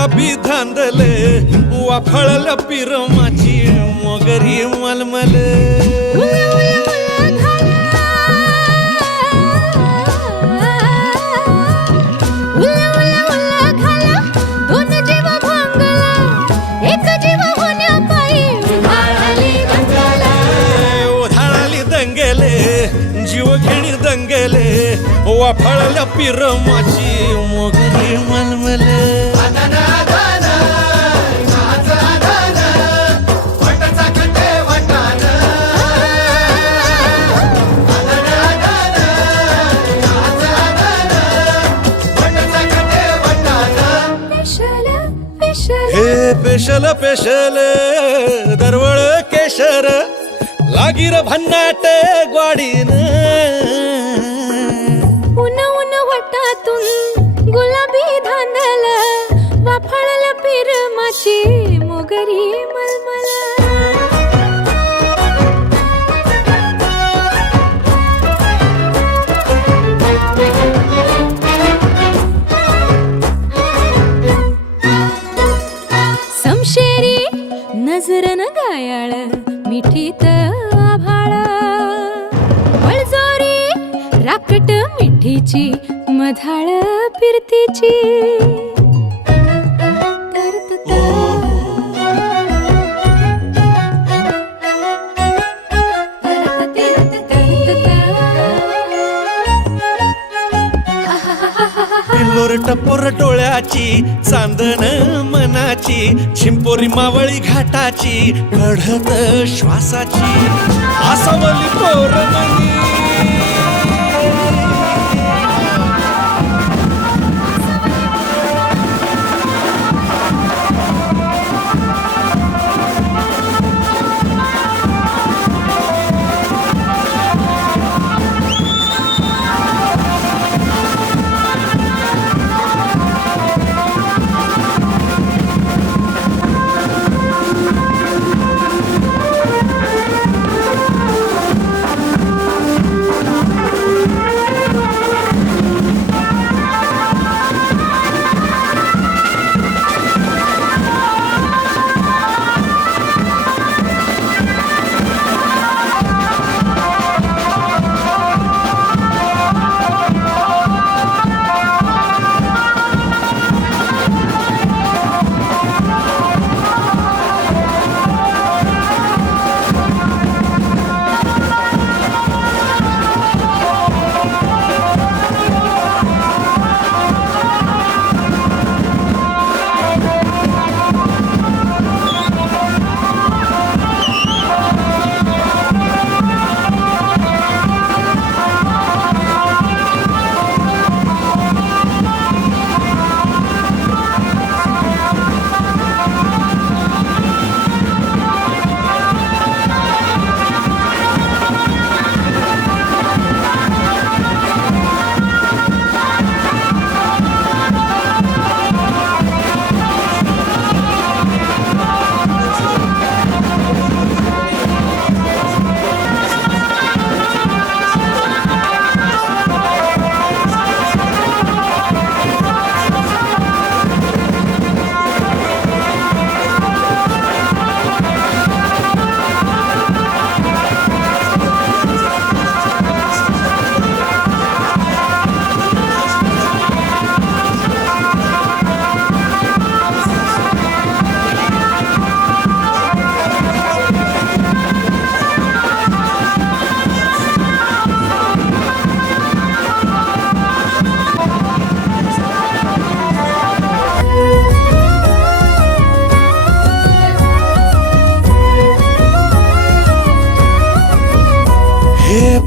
गुलाबी धांदले वाफळल्या पिरमाची मोगरी मलमल जीवघेणी दंगेले वाफळल्या पिरमाची मोगरी मलमल हे पेशल पेशल दरवळ केशर लागीर भन्नाट ग्वाडीन उन उन वटातून गुलाबी धांदल वाफळल्या पिरमाची मोगरी मलमल समशेरी नजरन गायाळ मिठीत आभाळ वळजोरी राकट मिठीची मधाळ फिरतीची टपोर डोळ्याची चांदण मनाची छिंपोरी मावळी घाटाची कढत श्वासाची आसावली पोरमणी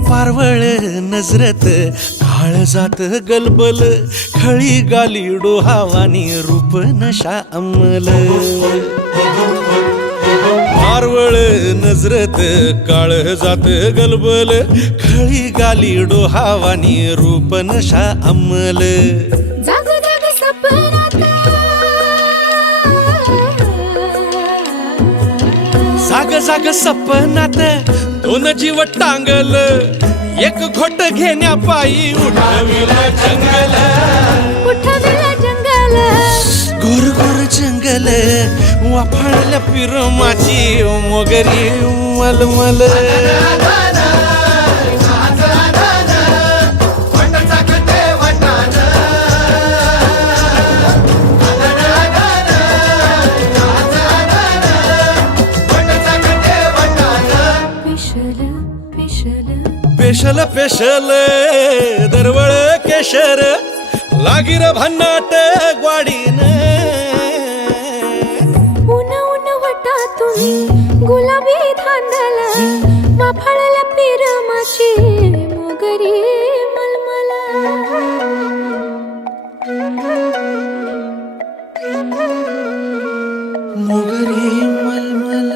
पारवळ नजरत काळजात गलबल खळी गाली डोहावानी रूप नशा अंमल पारवळ नजरत काळजात गलबल खळी गाली डोहावानी रूप नशा अंमल जाग जाग सपनात जाग जाग सपनात दोन जीव टांगल एक घोट घेण्या पायी उठविला जंगल उठविला जंगल मलमल गोर गोर जंगल वाफाळल्या पिरमाची मोगरी मलमल पेशल पेशल दरवळ केशर लागीर भन्नाट ग्वाडीन उन उन वटातून गुलाबी धांदल वाफाळल्या पिरमाची मोगरी मलमल मोगरी मलमल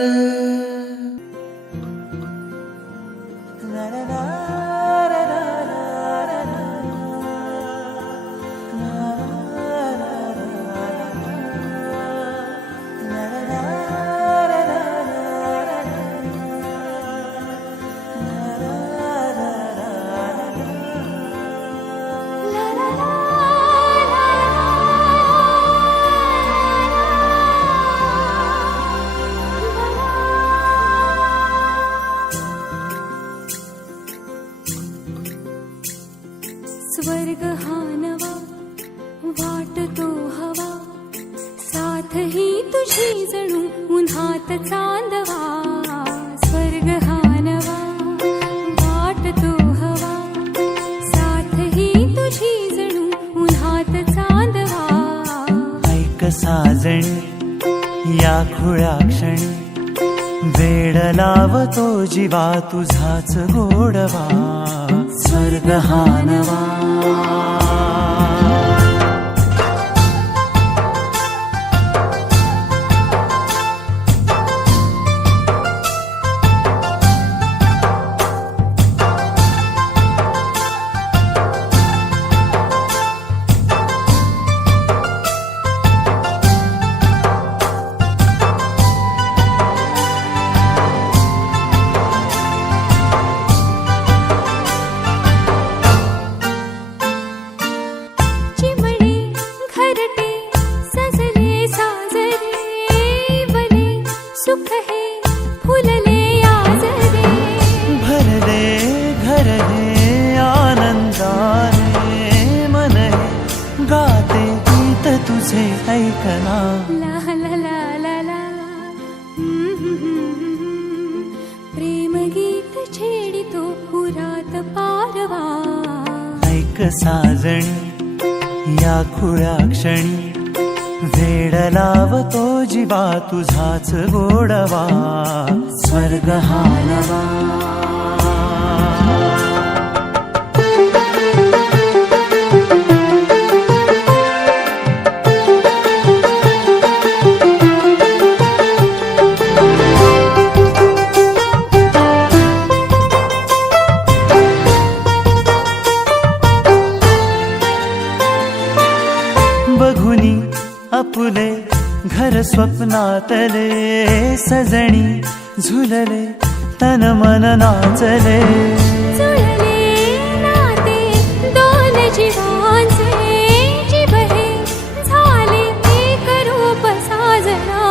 स्वर्ग हा नवा वाटतो हवा साथ ही तुझी जणू उन्हात चांदवा स्वर्ग हा नवा वाटतो हवा साथ ही तुझी जणू उन्हात चांदवा ऐक साजणी या खुळ्या क्षणी वेड लावतो जीवा तुझाच गोडवा स्वर्ग हा नवा सुख है फुलले आजरे भरले घर हे आनंदाने मन हे गाते गीत तुझे ऐकना ला ला ला ला ला प्रेम गीत छेडितो पुरात पारवा ऐक साजणी या खुळ्या क्षणी वेड लावतो जीवा तुझाच गोडवा स्वर्ग हा नवा बघुनी आपुले घर स्वप्नातले सजणी झुलले तन मन नाचले जुळले नाते दोन जीवांचे जीव हे झाले एक रूप साजना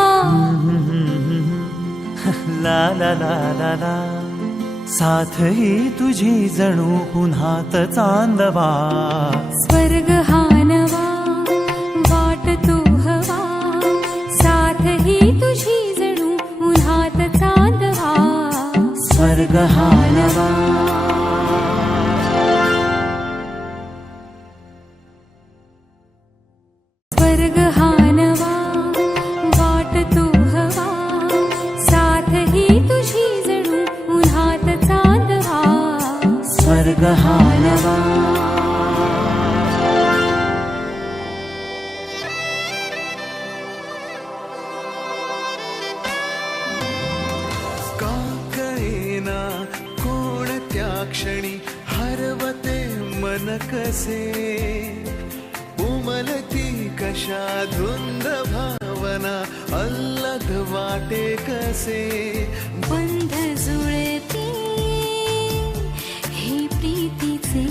ला ला ला ला ला साथ ही तुझी जणू पुन्हात चांदवा स्वर्ग हा नवा वाटतो हवा साथ ही तुझी जणू उन्हात चांदवा स्वर्ग हा नवा स्वर्ग हा नवा वाटतो हवा साथ ही तुझी जणू उन्हात चांदवा स्वर्ग हा नवा क्षणी हरवते मन कसे उमलती कशा धुंद भावना अल्लग वाटे कसे बंध जुळते हे प्रीतीचे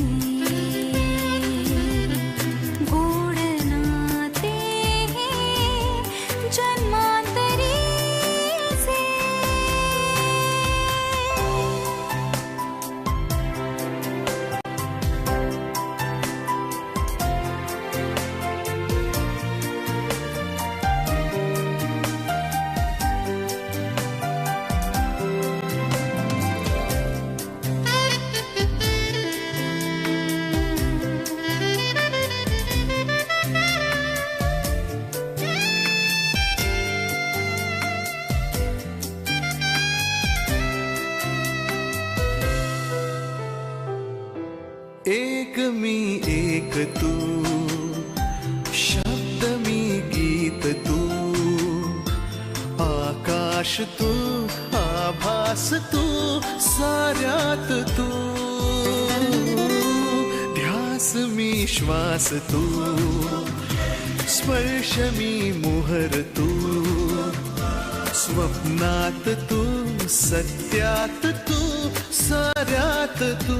गोड नाते एक मी एक तू, शब्द मी गीत तू, आकाश तू आभास तू, साऱ्यात तू, ध्यास मी श्वास तू, स्पर्श मी मोहर तू, स्वप्नात तू सत्यात तू, साऱ्यात तू,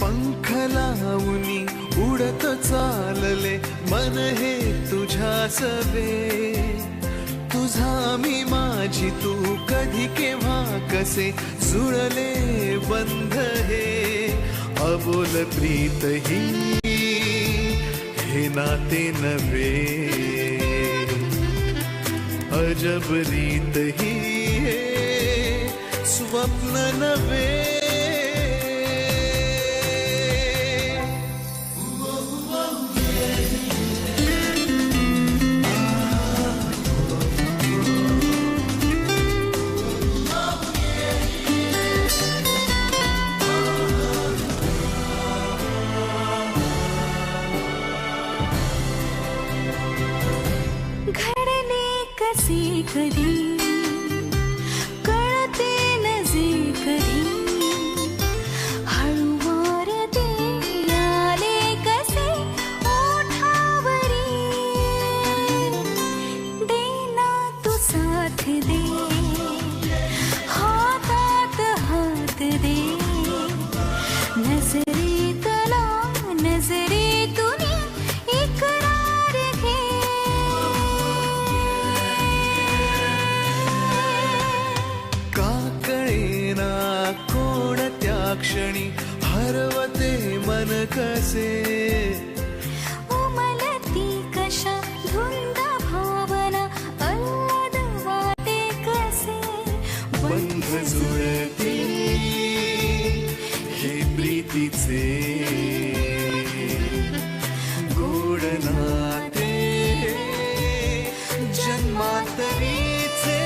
पंख लावूनी उडत चालले मन हे तुझ्या सवे, तुझा मी माझी तू, कधी केव्हा कसे जुळले बंध हे, अबोल प्रीत ही हे नाते नव्हे, अजब रीत ही हे स्वप्न नव्हे. घडले कसे कधी कळते नजे कधी, हळूवार ते आले कसे ओठावरी, देना तू साथ दे, हातात हात दे, नजरेतला नजरेतून इकरार घे, कोणत्या क्षणी हरवते मन कसे, उमलती कशा धुंद भावना, अल्लाद वाटे कसे, बंध जुळती हे प्रीतीचे, गोड नाते जन्मातरीचे.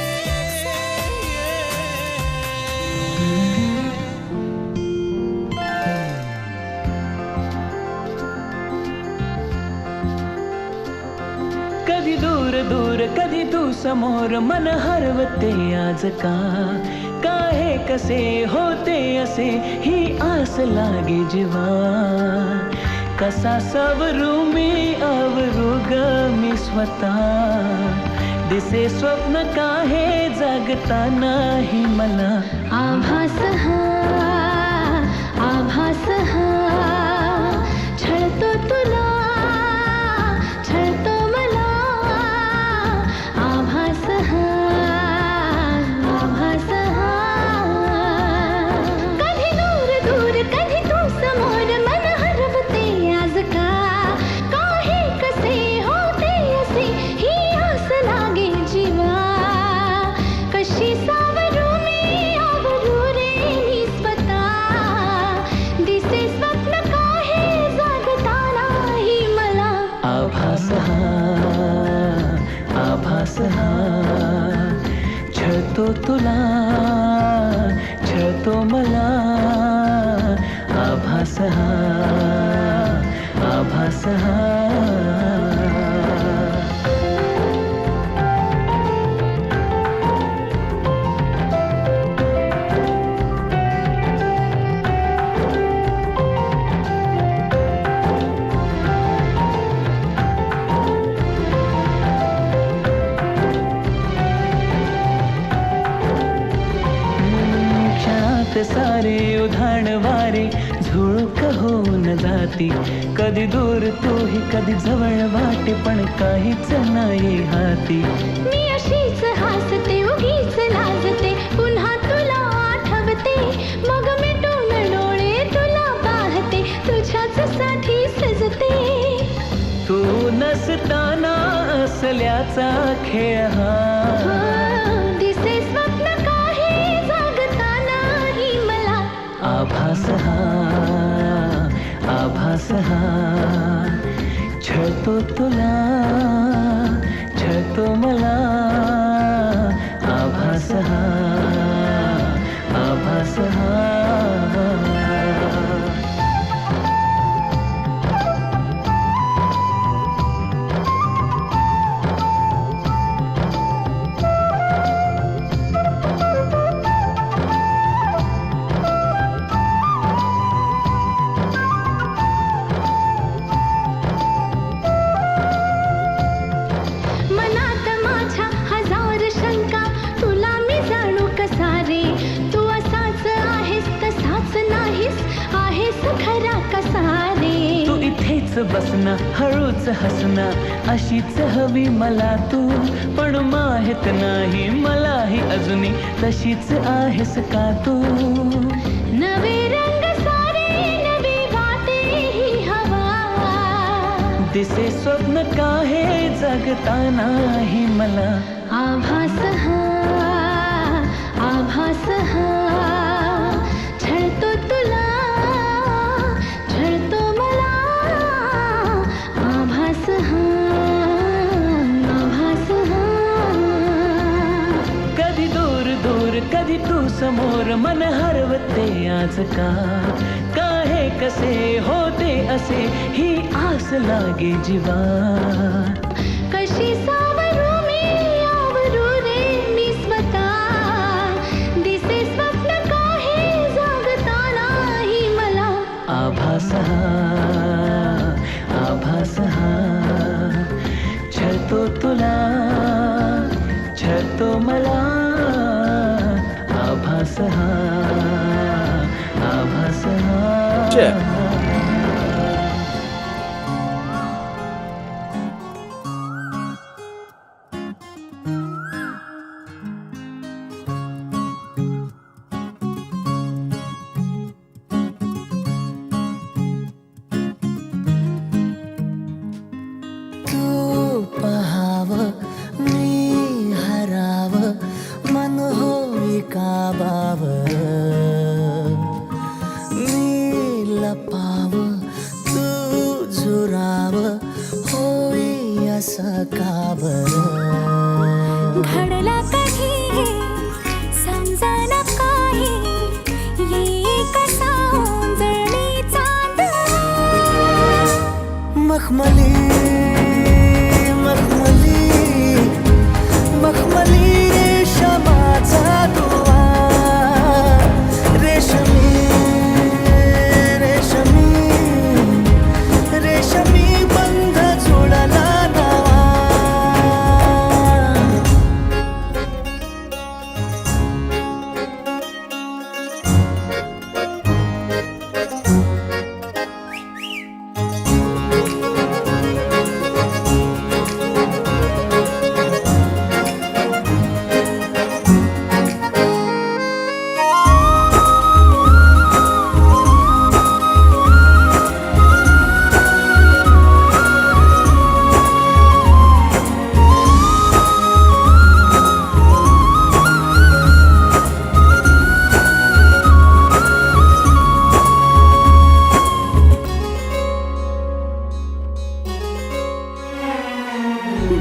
कधी दूर दूर कधी तू समोर, मन हरवते आज का हे कसे होते असे, ही आस लागे जीवा, कसा सवरू मी आवरू ग मी स्वतः, दिसे स्वप्न काहे जागता नाही मला, आभास हा आभास हा, छळतो तुला छळतो मला, आभास हा आभास हा, कधी दूर दूर कधी तू समोर, मन हरवते आज का हे कसे होते असे, ही आस लागे जीवा, कशी सावरू मी आवरू रे मी स्वतः, दिसे स्वप्न काहे जागता नाही मला, आभास हा छळतो तुला छळतो मला, आभास हा. सारे उधाण वारे झुळूक होऊन जाती, कधी दूर तूही कधी जवळ वाटे, पण काहीच नाही हाती, मी अशीच हसते उगीच लाजते, पुन्हा तुला आठवते, मग मिटून डोळे तुला पाहते, तुझ्याच साठी सजते, तू नसताना असल्याचा खेळ हा, दिसे स्वप्न काहे जागता नाही मला, आभास हा छळतो तुला छळतो मला, आभास हा अशीच बसना हळूच हसना अशीच हवी मला तू पण माहित नाही मलाही अजूनही तशीच आहेस का तू नवे रंग सारे नवी बाते ही हवा दिसे स्वप्न काहे जगता नाही मला आभास हा छळतो तुला छळतो मला आभास हा कधी दूर दूर कधी तू समोर मन हरवते आज का काहे कसे होते असे ही आस लागे जीवा कशी सावरू रे मी स्वतः दिसे स्वप्न काहे जागता नाही मला आभास हा छळतो तुला छळतो मला आभास हा तू पहाव मी हराव मन होई काबाव मी लपाव तू झुराव होई असं काबर घडला कधी समजना काही ये कसा जळली चांद मखमली रेशमाचा दुवा रेशमी बंध जोडला नवा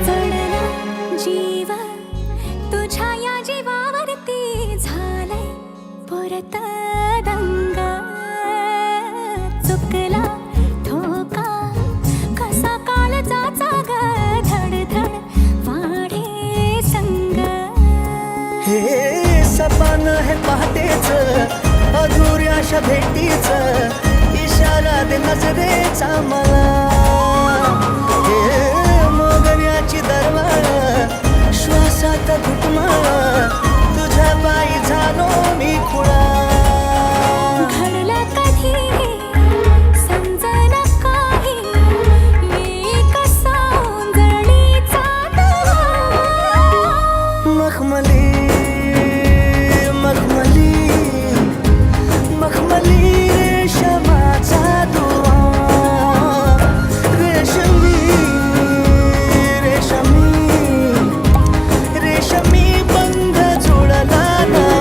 जडला जीव तुझ्या या जीवावरती झालंय परत दंग चुकला ठोका कसा कालचाचा ग धडधड वाढे संग हे सपान है पहाटेच अधुऱ्याशा भेटीच इशारा दे नजरेचा मला हे मोगऱ्याची दरवाळ श्वासात घुटमाळ तुझ्या पायी झालो मी खुळा घडला कधी समजना काही ये कसा जळीचा मखमली रेशमाचा दुवा रेशमी बंध जोडला नवा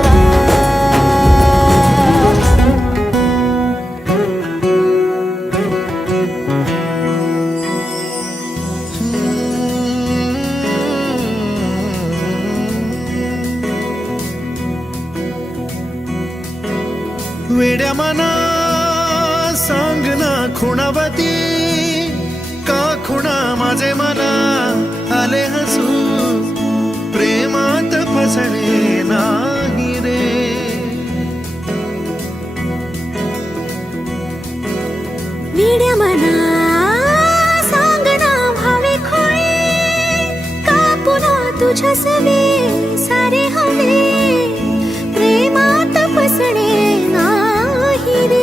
वेड्या मना सांग ना खुणावती का खुणा माझे मना आले हसू प्रेमात फसणे नाही रे वेड्या मना सांग ना भावे खोळे का पुन्हा तुझ्या सवे सारे हवे प्रेमात फसणे नाही रे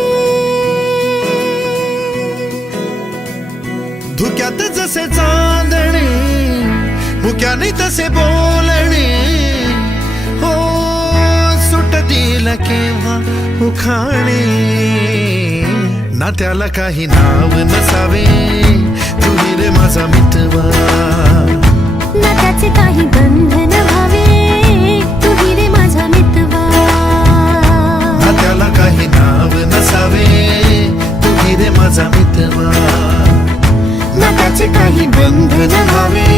रंगाने तसे बोलणे हो सुटतील केव्हा उखाणे ना त्याला काही नाव नसावे तुही रे माझा मितवा ना त्याचे काही बंधन व्हावे तुही रे माझा मितवा ना त्याला काही नाव नसावे तुही रे माझा मितवा ना त्याचे काही बंधन व्हावे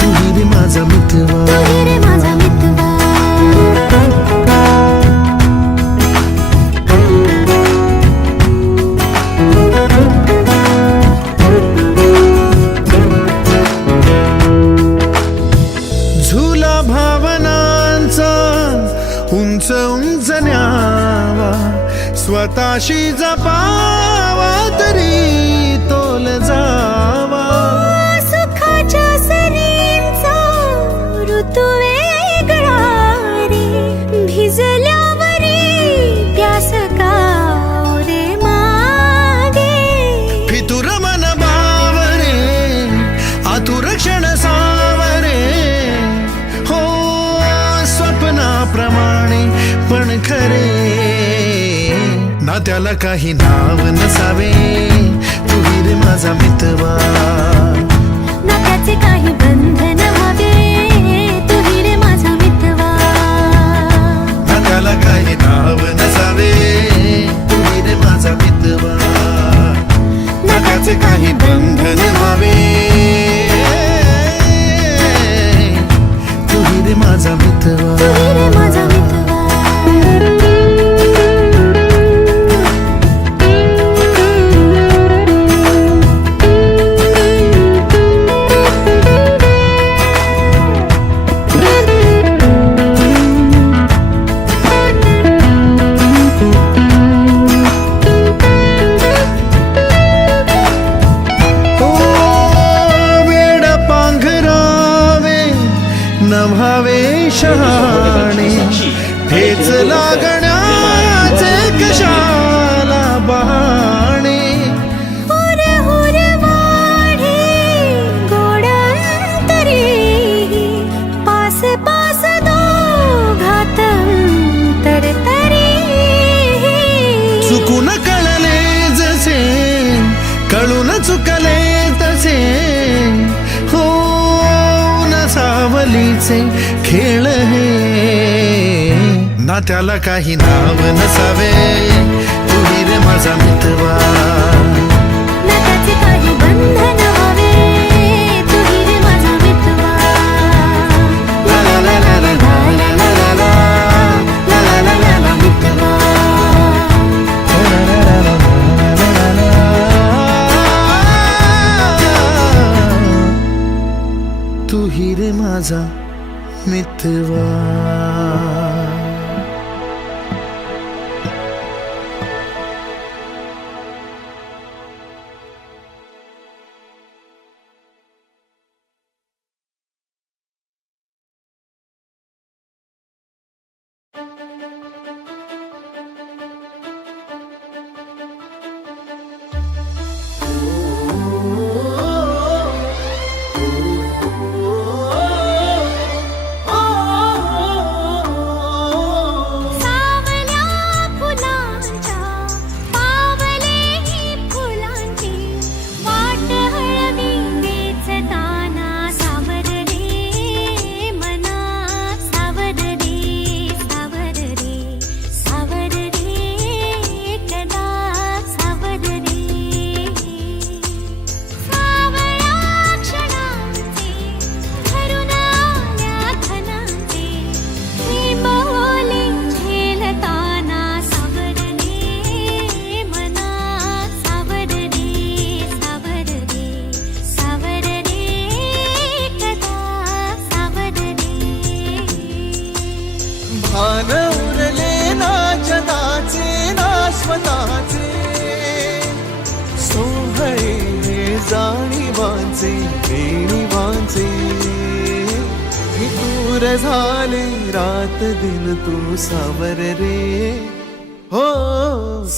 तुही रे माझा मितवा तुही रे माझा मितवा झुला भावनांचा उंच उंच न्यावा स्वतःशी जपावा तरी तोल जावा सुखाच्या सरींचा ऋतू वेगळा रे भिजल्यावरी प्यास का रे मागे फितुर मन बावरे आतुर क्षण सावरे हो स्वप्नाप्रमाणे पण खरे ना त्याला काही नाव नसावे तुही रे माझा मितवा ना त्याचे काही बंधन व्हावे तुही रे माझा मितवा ना त्याला काही नाव नसावे तुही रे माझा मितवा ना त्याचे काही बंधन व्हावे तुही रे माझा मितवा तुही रे माझा मितवा नभावे शहाणे ठेच लागण्याचे कशाला बहाणे हुर हुर वाढे गोडांतरी पास पास दोघात तरतरी चुकून कळले जसे कळून चुकले तसे हो सावलीचे खेळ हे ना त्याला काही नाव नसावे तुही रे माझा मितवा ना त्याचे काही बंधन व्हावे तुही रे माझा मितवा ला ला ला ला ला ला ला ला ला ला ला ला ला ला मितवा तुही रे माझा मितवा भान उरले ना जगाचे ना स्वतःचे सोहळे जाणीवांचे बेणीवांचे दूर झाले रात दिन तू सावर रे हो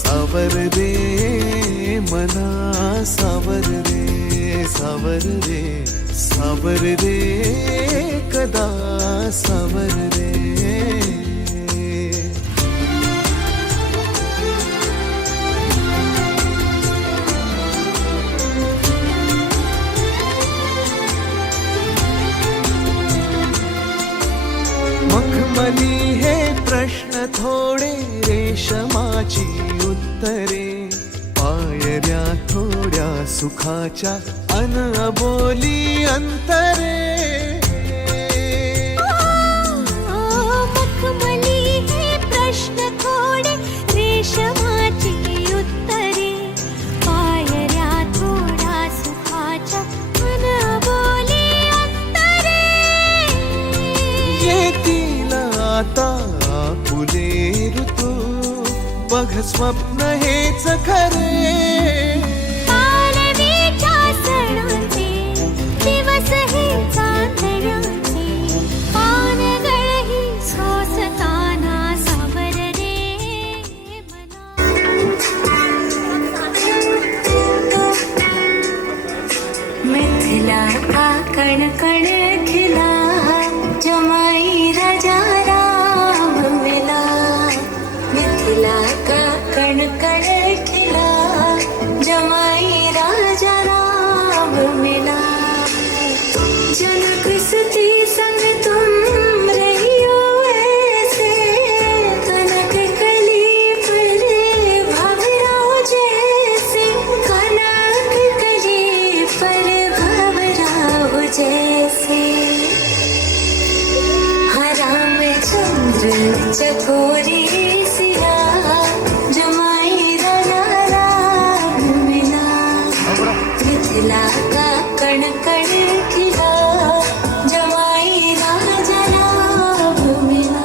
सावर रे मना सावर रे सावर रे सावर रे कदा सावर रे. मखमली हे प्रश्न थोडे रेशमाची उत्तरे पायऱ्या थोड्या सुखाच्या अन अबोली अंतरे. मखमली हे प्रश्न थोडे रेशमाची उत्तरे पायऱ्या थोड्या सुखाच्या अनबोली अंतरे. येतील आता फुले ऋतू बघ स्वप्न हेच खरे. पालवीच्या सणाचे दिवस हे चांदण्याचे पानगळही सोसताना सावर रे मिथिला का कण कण खिला जमाई राजा राम मिला. मिथिला का कण कण खिला जमाई राजा राम मिला. जनक सती संग तुम रहियो ऐसे कनक कली पर भवराओ जैसे. कनक कली पर भवराओ जैसे. रामचंद्र चकोरी सिया जमाई राजा राम मिला. मिथिला का कण कण खिला जमाई राजा राम मिला.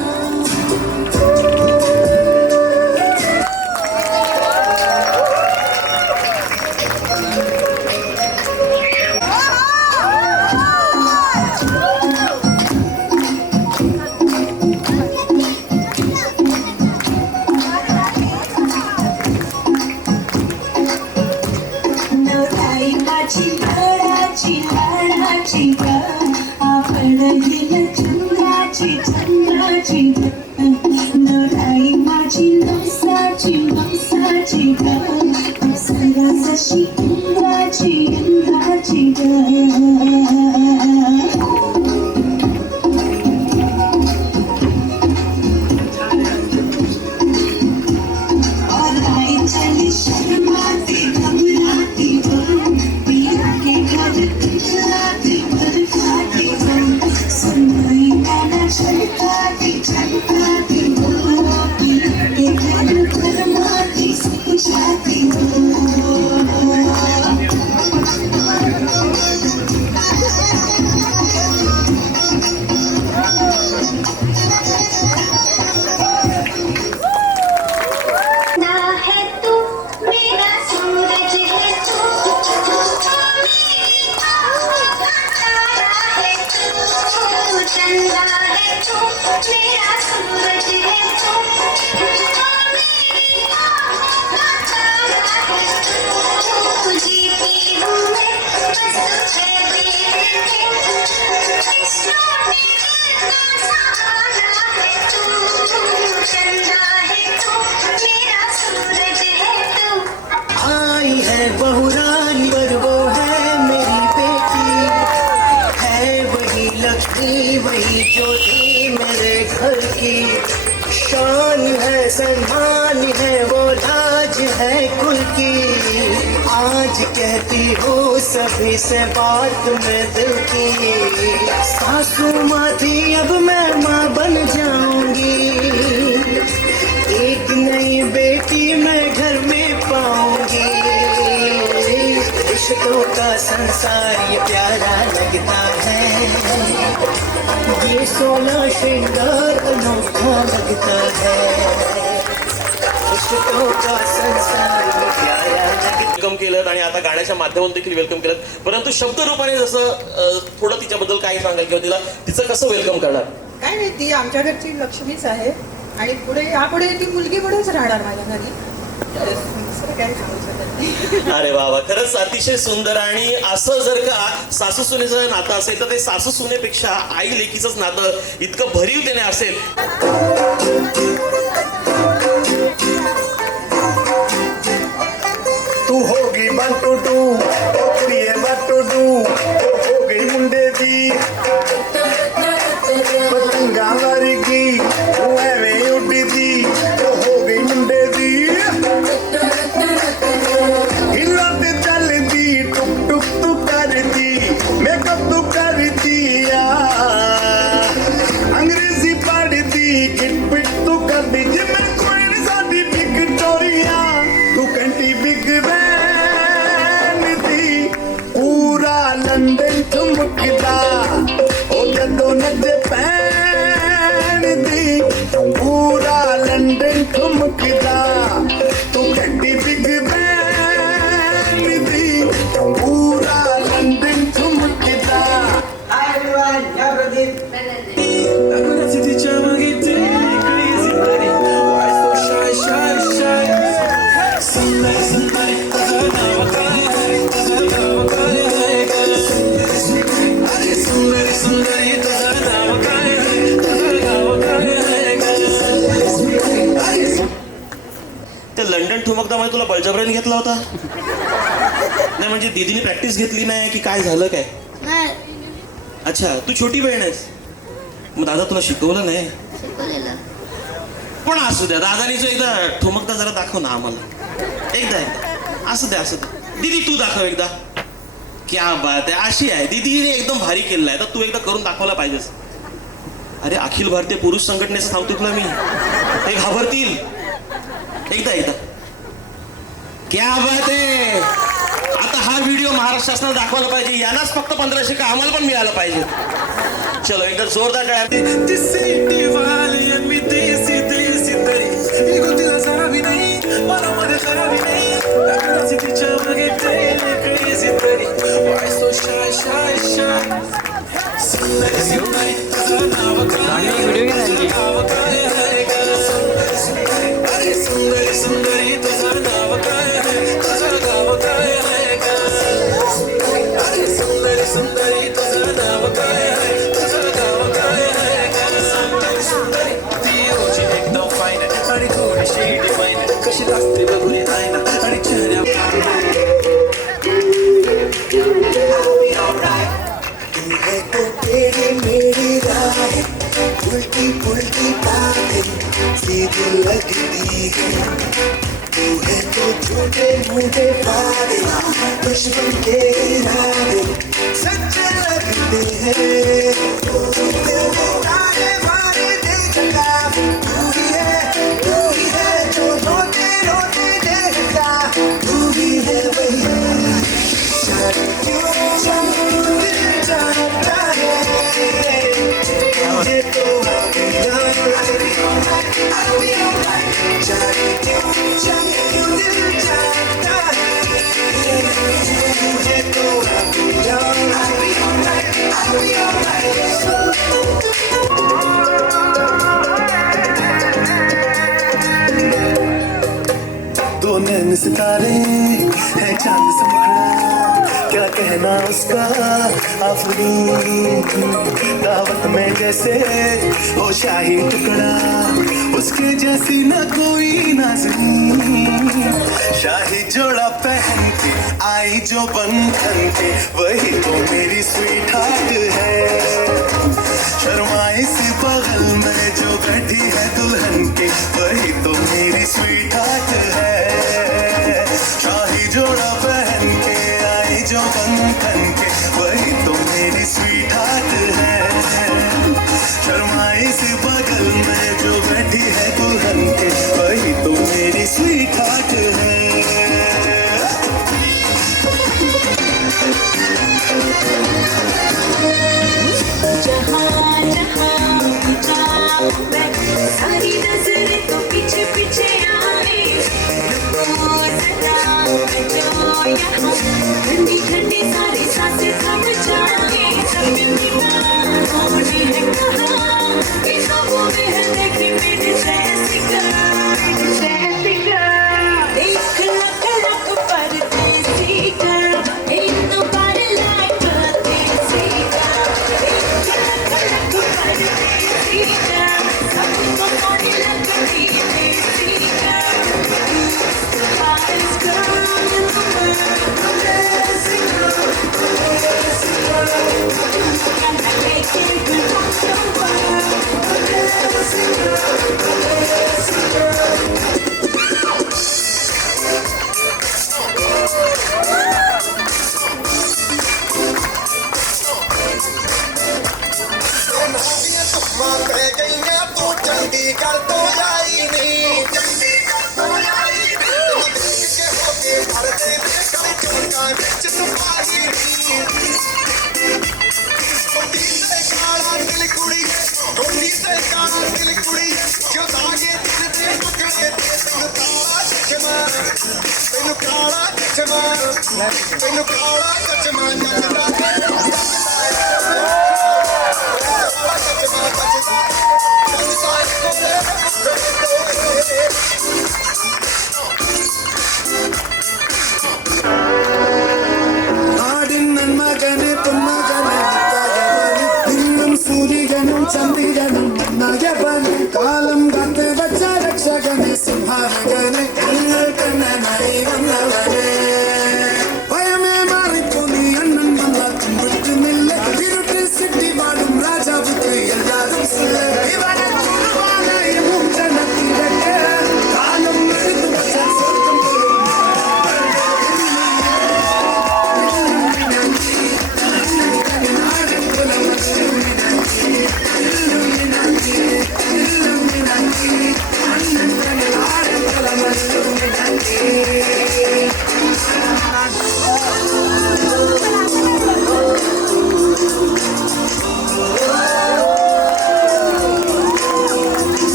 नवराईची लाडाची लाडाची आपण दिल चंद्राची चंद्राची. नवराई माझी नवसाची नवसाची सरसशी इंद्राची इंद्राची. और आई चली शर्माती घबराती पिया के घर खिलाती बरसाती सुनाई गाना छलकाती छलकाती पिया के घर फरमाती जाती. है तू मेरा सूरज है तू चंदा है तू मेरा सूरज है तू जीती हूँ मैं बस चंदा है तू मेरा सूरज है तू. आई है बहुरानी पर वो है मेरी बेटी. है वही लक्ष्मी वही ज्योति मेरे घर की. शान है सम्मान है वो लाज है कुल की. आज कहती हूँ सभी से बात में दिल की. सासू माँ थी अब मैं माँ बन जाऊंगी. एक नई बेटी मैं घर में पाऊंगी. रिश्तों का संसार ये प्यारा लगता है. ये 16 श्रृंगार अनोखा लगता है. रिश्तों का संसार ये प्यारा लगता. वेलकम केलं आणि आता गाण्याच्या माध्यमातून देखील वेलकम केलं. परंतु शब्द रूपाने जसं थोडं तिच्याबद्दल काय सांगाल किंवा तिला तिचं कसं वेलकम करणार? काय नाही, ती आमच्या घरची लक्ष्मीच आहे आणि पुढे यापुढे ती मुलगी पुढेच राहणार माझ्या घरी. दुसरं काय सांगू शकत नाही. अरे वा, खरंच अतिशय सुंदर. आणि असं जर का सासू सुनेचं नातं असेल तर ते सासू सुनेपेक्षा आई लेकीचंच नातं इतकं भरीव त्याने असेल. तू होगी बटूटू ओकरी बटूटू हो गई मुंडे दी पतंगा वर्गी तू एवें उड़ी दी हो गई मुंडे दी हिलत चल दी टुक टुक तू कर दी मेकअप तू कर दिया अंग्रेजी पढ़ दी किट पिट तू कर दी जिम्मे कोई साडी विक्टोरिया तू कंटी बिग बैन दी पूरा लंदन ठुमकदा ओ जदों नचे पैन दी पूरा लंदन ठुमकदा तू कंटी बिग बैन दी पूरा लंदन ठुमकदा. हाय एवरीवन, या प्रदीप. ते लंडन ठुमकदामध्ये तुला बळजबरीने घेतला होता? नाही म्हणजे दीदीने प्रॅक्टिस घेतली नाही की काय झालं काय? अच्छा, तू छोटी बहीण आहेस, मग दादा तुला शिकवलं नाही? पण असू द्या, दादानी जो एकदा ठुमकदा जरा दाखव ना आम्हाला. एकदा असू द्या दीदी, तू दाखव एकदा. क्या बात आहे, अशी आहे दीदीने एकदम भारी केलेला आहे, तर तू एकदा करून दाखवला पाहिजेस. अरे अखिल भारतीय पुरुष संघटनेचं सांगतो तुला मी, ते घाबरतील. एकदा क्या बात आहे. आता हा व्हिडिओ महाराष्ट्र शासनाला दाखवायला पाहिजे, यांनाच फक्त 1500 का आम्हाला पण मिळालं पाहिजे. चलो एकदा जोरदार काय उल्टी पुल्टी बातें सीधी लगती है. तू है तो झूठे मूठे वादे दुश्मन के इरादे सच्चे लगते हैं. दिल में तारे मारे देखता तू ही है जो रोते रोते देखता तू ही है वही. क्यों दिल चाहता है मुझे तो दो नैन सितारे है चांद से मुखड़ा, क्या कहना उसका आफरीन. दावत में जैसे हो शाही टुकड़ा, उसके जैसी न कोई नाज़नीन. शाही जोड़ा पहन के आई जो बंधन के, वही तो मेरी स्वीट हार्ट है. शर्माई सी बगल में जो बैठी है दुल्हन के, वही तो मेरी स्वीट हार्ट है. शाही जोड़ा पहन के आई जो बंधन के, वही तो मेरी स्वीट हार्ट है. शर्माई सी बगल में जो बैठी है दुल्हन के, वही तो मेरी स्वीट हार्ट है. जहाँ जहाँ जाऊं मैं, सारी नजरें तो पीछे पीछे आए. जो यहाँ ठंडी ठंडी सारी सांसें थम जाए. सब निगाहों ने है कहा कि ख्वाबों में है देखी मेरी जैसी का. एक लक लक पर चंडीगढ़ तो आई नहीं, चंडीगढ़ तो आई नहीं, देख के होके भर दे कभी चौका बिच सिपाही गोडी से काला दिल कुड़ी, गोडी से काला दिल कुड़ी, जो धागे दिल दे पकड़े ते तेनु काला चचमा, तेनु काला चचमा, तेनु काला चचमा जगदा നാടിന്നൻ മകനെ പൊന്മകനെ നിന്നും സൂര്യനും ചന്ദ്രനും നയവനെ കാലം കാത്ത് വച്ച രക്ഷകനെ സിംഹാരകനെ നിങ്ങൾ കണ്ണനായി വന്നവനെ ഭയമേ മാറിപ്പോ നീ അണ്ണൻ വന്ന തുമ്പുന്നില്ല ഇരുട്ടിൽ സിറ്റി വാടും രാജാവുക്ക് എല്ലാരും ഇവനെ തുറവാനായും ജനത്തിരക്ക് കാലം എടുത്തു വച്ച സ്വർഗം പോലും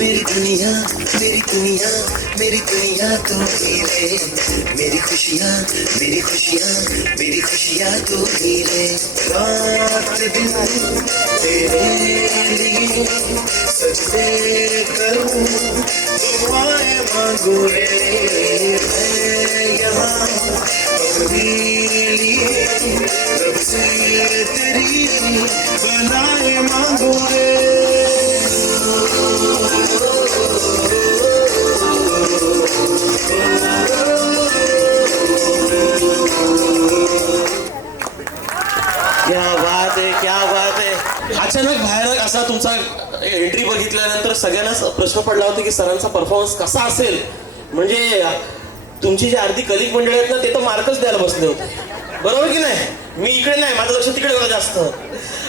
मेरी दुनिया मेरी दुनिया मेरी दुनिया तू ही ले, मेरी खुशियाँ मेरी खुशियाँ मेरी खुशियाँ तू ही ले, रात दिन तेरे लिए सजदे करूँ दुआएं मांगू रे मैं यहाँ अपने लिए रब से तेरी बनाए मांगू रे। क्या बात आहे, क्या बात आहे. अचानक बाहेर असा तुमचा एंट्री बघितल्यानंतर सगळ्यांनाच प्रश्न पडला होता की सरांचा परफॉर्मन्स कसा असेल. म्हणजे तुमची जी अर्धी कलिक मंडळी आहेत ना ते तर मार्कच द्यायला बसले होते, बरोबर की नाही. मी इकडे नाही, माझं लक्ष तिकडे होतं जास्त.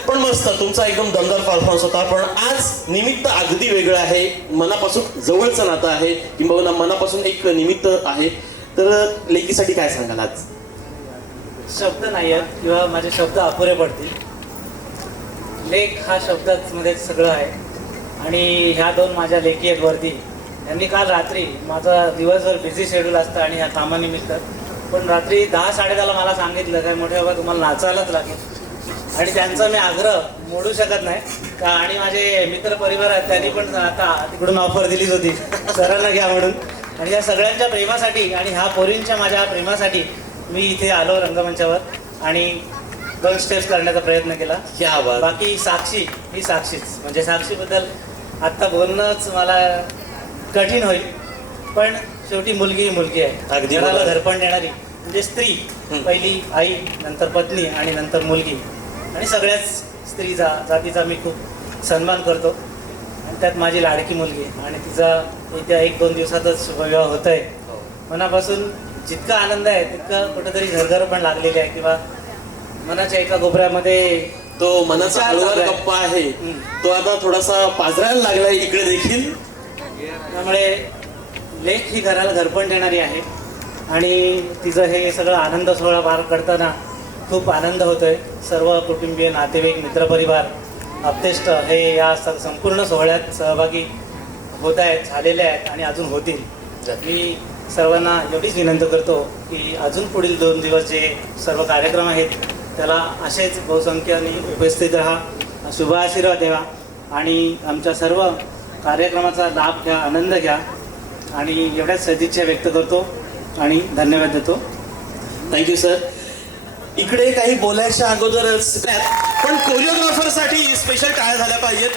पण मस्त तुमचा एकदम दमदार परफॉर्मन्स होता. पण आज निमित्त अगदी वेगळं आहे, मनापासून जवळचं नातं आहे किंवा मनापासून एक निमित्त आहे. तर लेकीसाठी काय सांगाल आज? शब्द नाही आहेत किंवा माझे शब्द अपुरे पडतील. लेख हा शब्दात मध्ये सगळं आहे. आणि ह्या दोन माझ्या लेखी आहेत वरती, त्यांनी काल रात्री माझा दिवसभर बिझी शेड्यूल असतं आणि ह्या कामानिमित्त पण रात्री 10-10:30 मला सांगितलं काय मोठ्या बाबा तुम्हाला नाचायलाच लागेल. आणि त्यांचा मी आग्रह मोडू शकत नाही का. आणि माझे मित्र परिवार आहेत त्यांनी पण आता तिकडून ऑफर दिलीच होती सरांना घ्या म्हणून. आणि या सगळ्यांच्या प्रेमासाठी आणि ह्या पोरींच्या माझ्या प्रेमासाठी मी इथे आलो रंगमंचावर आणि 2 स्टेप्स करण्याचा प्रयत्न केला. क्या बात. बाकी साक्षी ही साक्षीच, म्हणजे साक्षीबद्दल आत्ता बोलणंच मला कठीण होईल. पण शेवटी मुलगी ही मुलगी आहे, अगदी घराला बरोबर. घरपण देणारी म्हणजे स्त्री. पहिली आई, नंतर पत्नी आणि नंतर मुलगी. आणि सगळ्याच स्त्रीचा जातीचा मी खूप सन्मान करतो. आणि त्यात माझी लाडकी मुलगी आणि तिचा येत्या 1-2 दिवसातच शुभविवाह होत आहे. मनापासून जितका आनंद आहे तितकं कुठेतरी घरघर पण लागलेली आहे किंवा मनाच्या एका कोपऱ्यामध्ये तो मनाचा हळूवार गप्पा आहे तो आता थोडासा पाजरायला लागलाय इकडे देखील. त्यामुळे लेख ही घराला घरपण देणारी आहे. आणि तिचं हे सगळं आनंद सोहळा पार करताना खूप आनंद होतोय. सर्व कुटुंबीय, नातेवाईक, मित्रपरिवार, आप्तेष्ट हे या संपूर्ण सोहळ्यात सहभागी होत आहेत, झालेले आहेत आणि अजून होतील. मी सर्वांना एवढीच विनंती करतो की अजून पुढील 2 दिवस जे सर्व कार्यक्रम आहेत त्याला असेच बहुसंख्येने उपस्थित राहा, शुभ आशीर्वाद द्या आणि आमच्या सर्व कार्यक्रमाचा लाभ घ्या, आनंद घ्या. आणि एवढ्याच सदिच्छा व्यक्त करतो आणि धन्यवाद देतो. Thank you sir. इकडे काही बोलायच्या अगोदरच पण कोरिओग्राफरसाठी स्पेशल टाळ्या झाल्या पाहिजेत,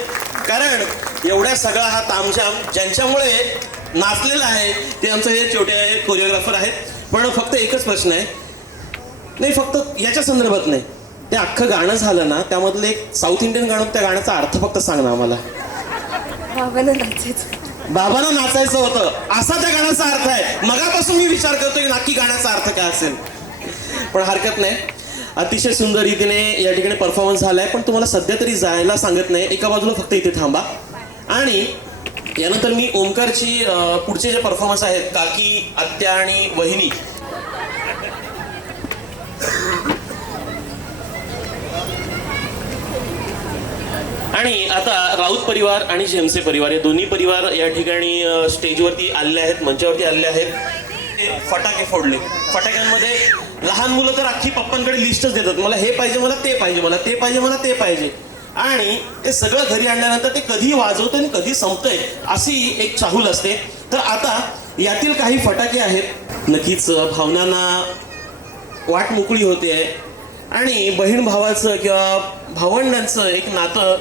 कारण एवढ्या सगळा हा तामझाम ज्यांच्यामुळे नाचलेला आहे ते आमचे हे छोटे कोरिओग्राफर आहेत. पण फक्त एकच प्रश्न आहे, नाही फक्त याच्या संदर्भात नाही, ते अख्खं गाणं झालं ना त्यामधलं एक साऊथ इंडियन गाणं, त्या गाण्याचा अर्थ फक्त सांग ना आम्हाला. बाबांना नाचायचं होतं असा त्या गाण्याचा अर्थ आहे. मगापासून मी विचार करतोय की नक्की गाण्याचा अर्थ काय असेल, पण हरकत नाही. अतिशय सुंदर रीतीने या ठिकाणी परफॉर्मन्स झालाय. पण तुम्हाला सध्या तरी जायला सांगत नाही, एका बाजूला फक्त इथे थांबा. आणि यानंतर मी ओमकारची पुढचे जे परफॉर्मन्स आहेत, काकी, आत्या आणि वहिनी, आणि आता राऊत परिवार आणि जेमसे परिवार हे दोन्ही परिवार या ठिकाणी स्टेजवरती आलेले आहेत, मंचावरती आलेले आहेत. फटाके फोडले. फटाक्यांमध्ये लहान मुलं तर अख्खी पप्पांकडे लिस्टच देतात, मला हे पाहिजे, मला ते पाहिजे, मला ते पाहिजे, मला ते पाहिजे. आणि ते सगळं घरी आणल्यानंतर ते कधी वाजवतं आणि कधी संपतंय अशी एक चाहूल असते. तर आता यातील काही फटाके आहेत, नक्कीच भावनांना वाट मोकळी होते. आणि बहीण भावाचं किंवा भावंडांचं एक नातं,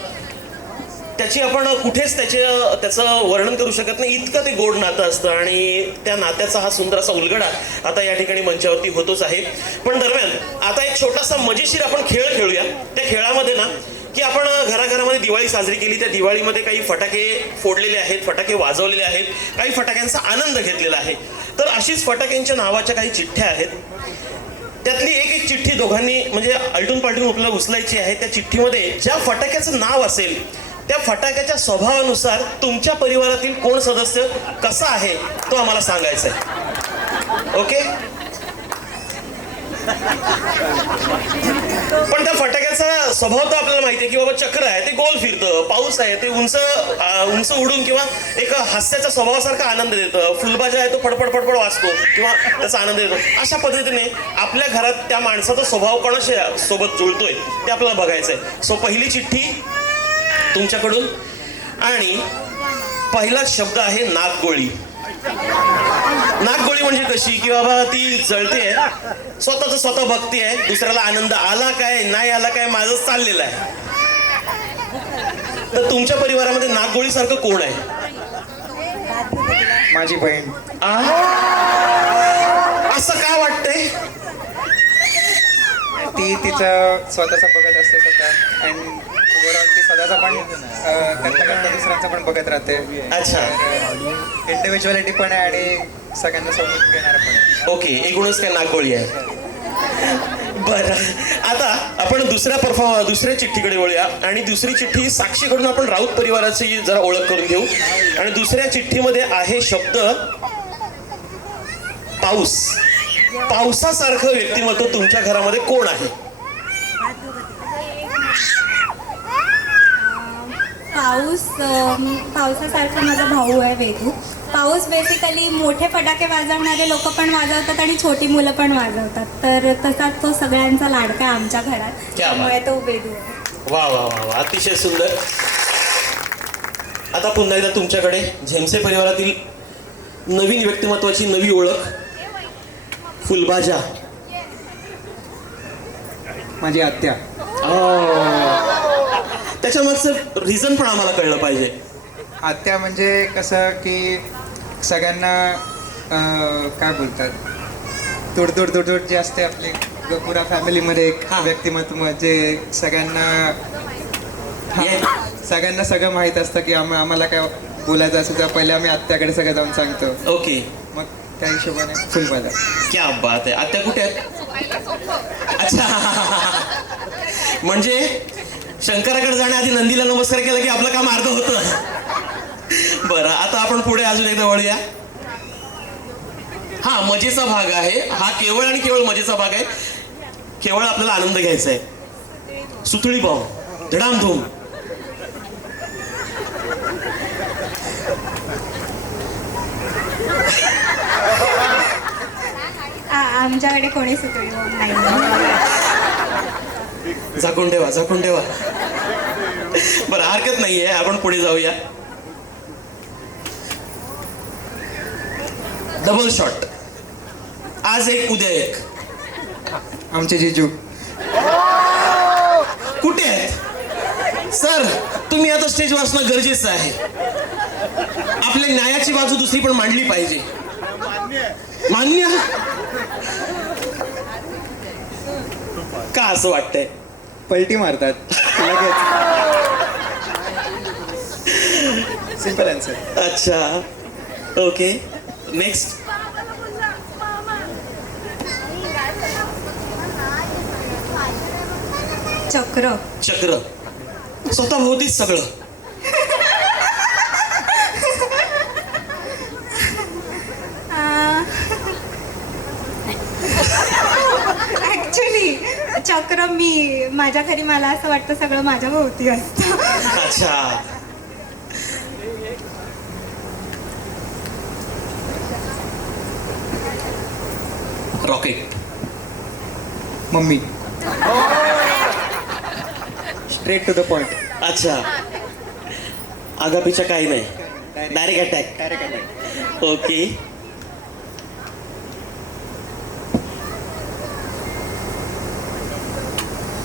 त्याची आपण कुठेच त्याचं वर्णन करू शकत नाही, इतकं ते गोड नातं असतं. आणि त्या नात्याचा हा सुंदर असा उलगडा आता या ठिकाणी मंचावरती होतोच आहे. पण दरम्यान आता एक छोटासा मजेशीर आपण खेळ खेळूया. त्या खेळामध्ये ना, की आपण घराघरामध्ये दिवाळी साजरी केली, त्या दिवाळीमध्ये काही फटाके फोडलेले आहेत, फटाके वाजवलेले आहेत, काही फटाक्यांचा आनंद घेतलेला आहे. तर अशीच फटाक्यांच्या नावाच्या काही चिठ्ठ्या आहेत. त्यातली एक चिठ्ठी दोघांनी म्हणजे आलटून पालटून आपल्याला उचलायची आहे. त्या चिठ्ठीमध्ये ज्या फटाक्याचं नाव असेल त्या फटाक्याच्या स्वभावानुसार तुमच्या परिवारातील कोण सदस्य कसा आहे तो आम्हाला सांगायचा आहे. ओके? पण त्या फटाक्याचा स्वभाव तर आपल्याला माहिती आहे की बाबा चक्र आहे, ते गोल फिरतं, पाऊस आहे, ते उंच उडून किंवा एक हास्याच्या स्वभावासारखा आनंद देतं, फुलबाजा आहे तो फडफड फडफड वाजतो किंवा त्याचा आनंद देतो. अशा पद्धतीने आपल्या घरात त्या माणसाचा स्वभाव कोणाच्या सोबत जुळतोय ते आपल्याला बघायचं आहे. सो पहिली चिठ्ठी तुमच्याकडून, आणि पहिला शब्द आहे नागगोळी. नागगोळी म्हणजे कशी की बाबा ती जळते, स्वतःच स्वतः बघतेय, दुसऱ्याला आनंद आला काय नाही आला काय माझं चाललेलं आहे. तर तुमच्या परिवारामध्ये नागगोळी सारखं कोण आहे? माझी बहीण. असं का वाटतंय? ती तिचं स्वतःचं बघत असते स्वतः, आणि ओव्हरऑल ती स्वतःचा पण करता दुसऱ्यांचा पण बघत राहते. अच्छा, इंडिव्हिज्युअलिटी पण आहे आणि सगळ्यांना समजून घेणार पण आहे. ओके, एकूणच काय नागगोळी आहे. बरं, आता आपण दुसऱ्या चिठ्ठीकडे वळूया. आणि दुसरी चिठ्ठी साक्षीकडून आपण राऊत परिवाराची जरा ओळख करून घेऊ. आणि दुसऱ्या चिठ्ठीमध्ये आहे शब्द पाऊस. पावसासारखं व्यक्तिमत्व तुमच्या घरामध्ये कोण आहे? पावसासारखा माझा भाऊ आहे वेदू. पाऊस बेसिकली मोठे फटाके वाजवणारे लोक पण वाजवतात आणि छोटी मुलं पण वाजवतात, तर तसाच तो सगळ्यांचा लाडका आहे आमच्या घरात, त्यामुळे तो वेदू आहे. वा वा वा वा, अतिशय सुंदर. आता पुन्हा एकदा तुमच्याकडे झेमसे परिवारातील नवीन व्यक्तिमत्वाची नवी ओळख, फुलबाजा. माझी आत्या. त्याच्या मागचं रिझन पण आम्हाला कळलं पाहिजे. आत्या म्हणजे कसं की सगळ्यांना काय बोलतात, तुडतुड जे असते आपली पुरा फॅमिलीमध्ये एक व्यक्तिमत्व जे सगळ्यांना सगळं माहीत असतं की आम्हाला काय बोलायचं असेल तर पहिले आम्ही आत्याकडे सगळं जाऊन सांगतो. ओके, मग त्या हिशोबाने फुलबाजा. क्या बात आहे. आत्या कुठे आहेत? अच्छा, म्हणजे शंकराकडे जाण्याआधी नंदीला नमस्कार केला की आपलं काम अर्ध होतं. बरं, आता आपण पुढे अजून एकदा वळूया. हा मजेचा भाग आहे, हा केवळ आणि केवळ मजेचा भाग आहे. केवळ आपल्याला आनंद घ्यायचा आहे. सुतळी बॉम्ब, धडामधूम. आमच्याकडे कोणी सुतळी बॉम्ब नाही. झाकून ठेवा, झाकून ठेवा. बरं, हरकत नाहीये, आपण पुढे जाऊया. डबल शॉट, आज एक उद्या एक. आमचे जिजू कुठे आहेत? सर, तुम्ही आता स्टेजवर असणं गरजेचं आहे. आपल्या न्यायाची बाजू दुसरी पण मांडली पाहिजे. मान्य का असं वाटतंय? पलटी मारतात लगेच. Simple answer. अच्छा ओके नेक्स्ट. चक्र. चक्र. स्वतःभोवतीच सगळं. ऍक्च्युली चक्र मी माझ्या घरी मला असं वाटतं सगळं माझ्या भोवती असतं. अच्छा rocket. Mummy. Straight to the point. अच्छा आगापीच्या काही नाही direct attack. Direct attack. Okay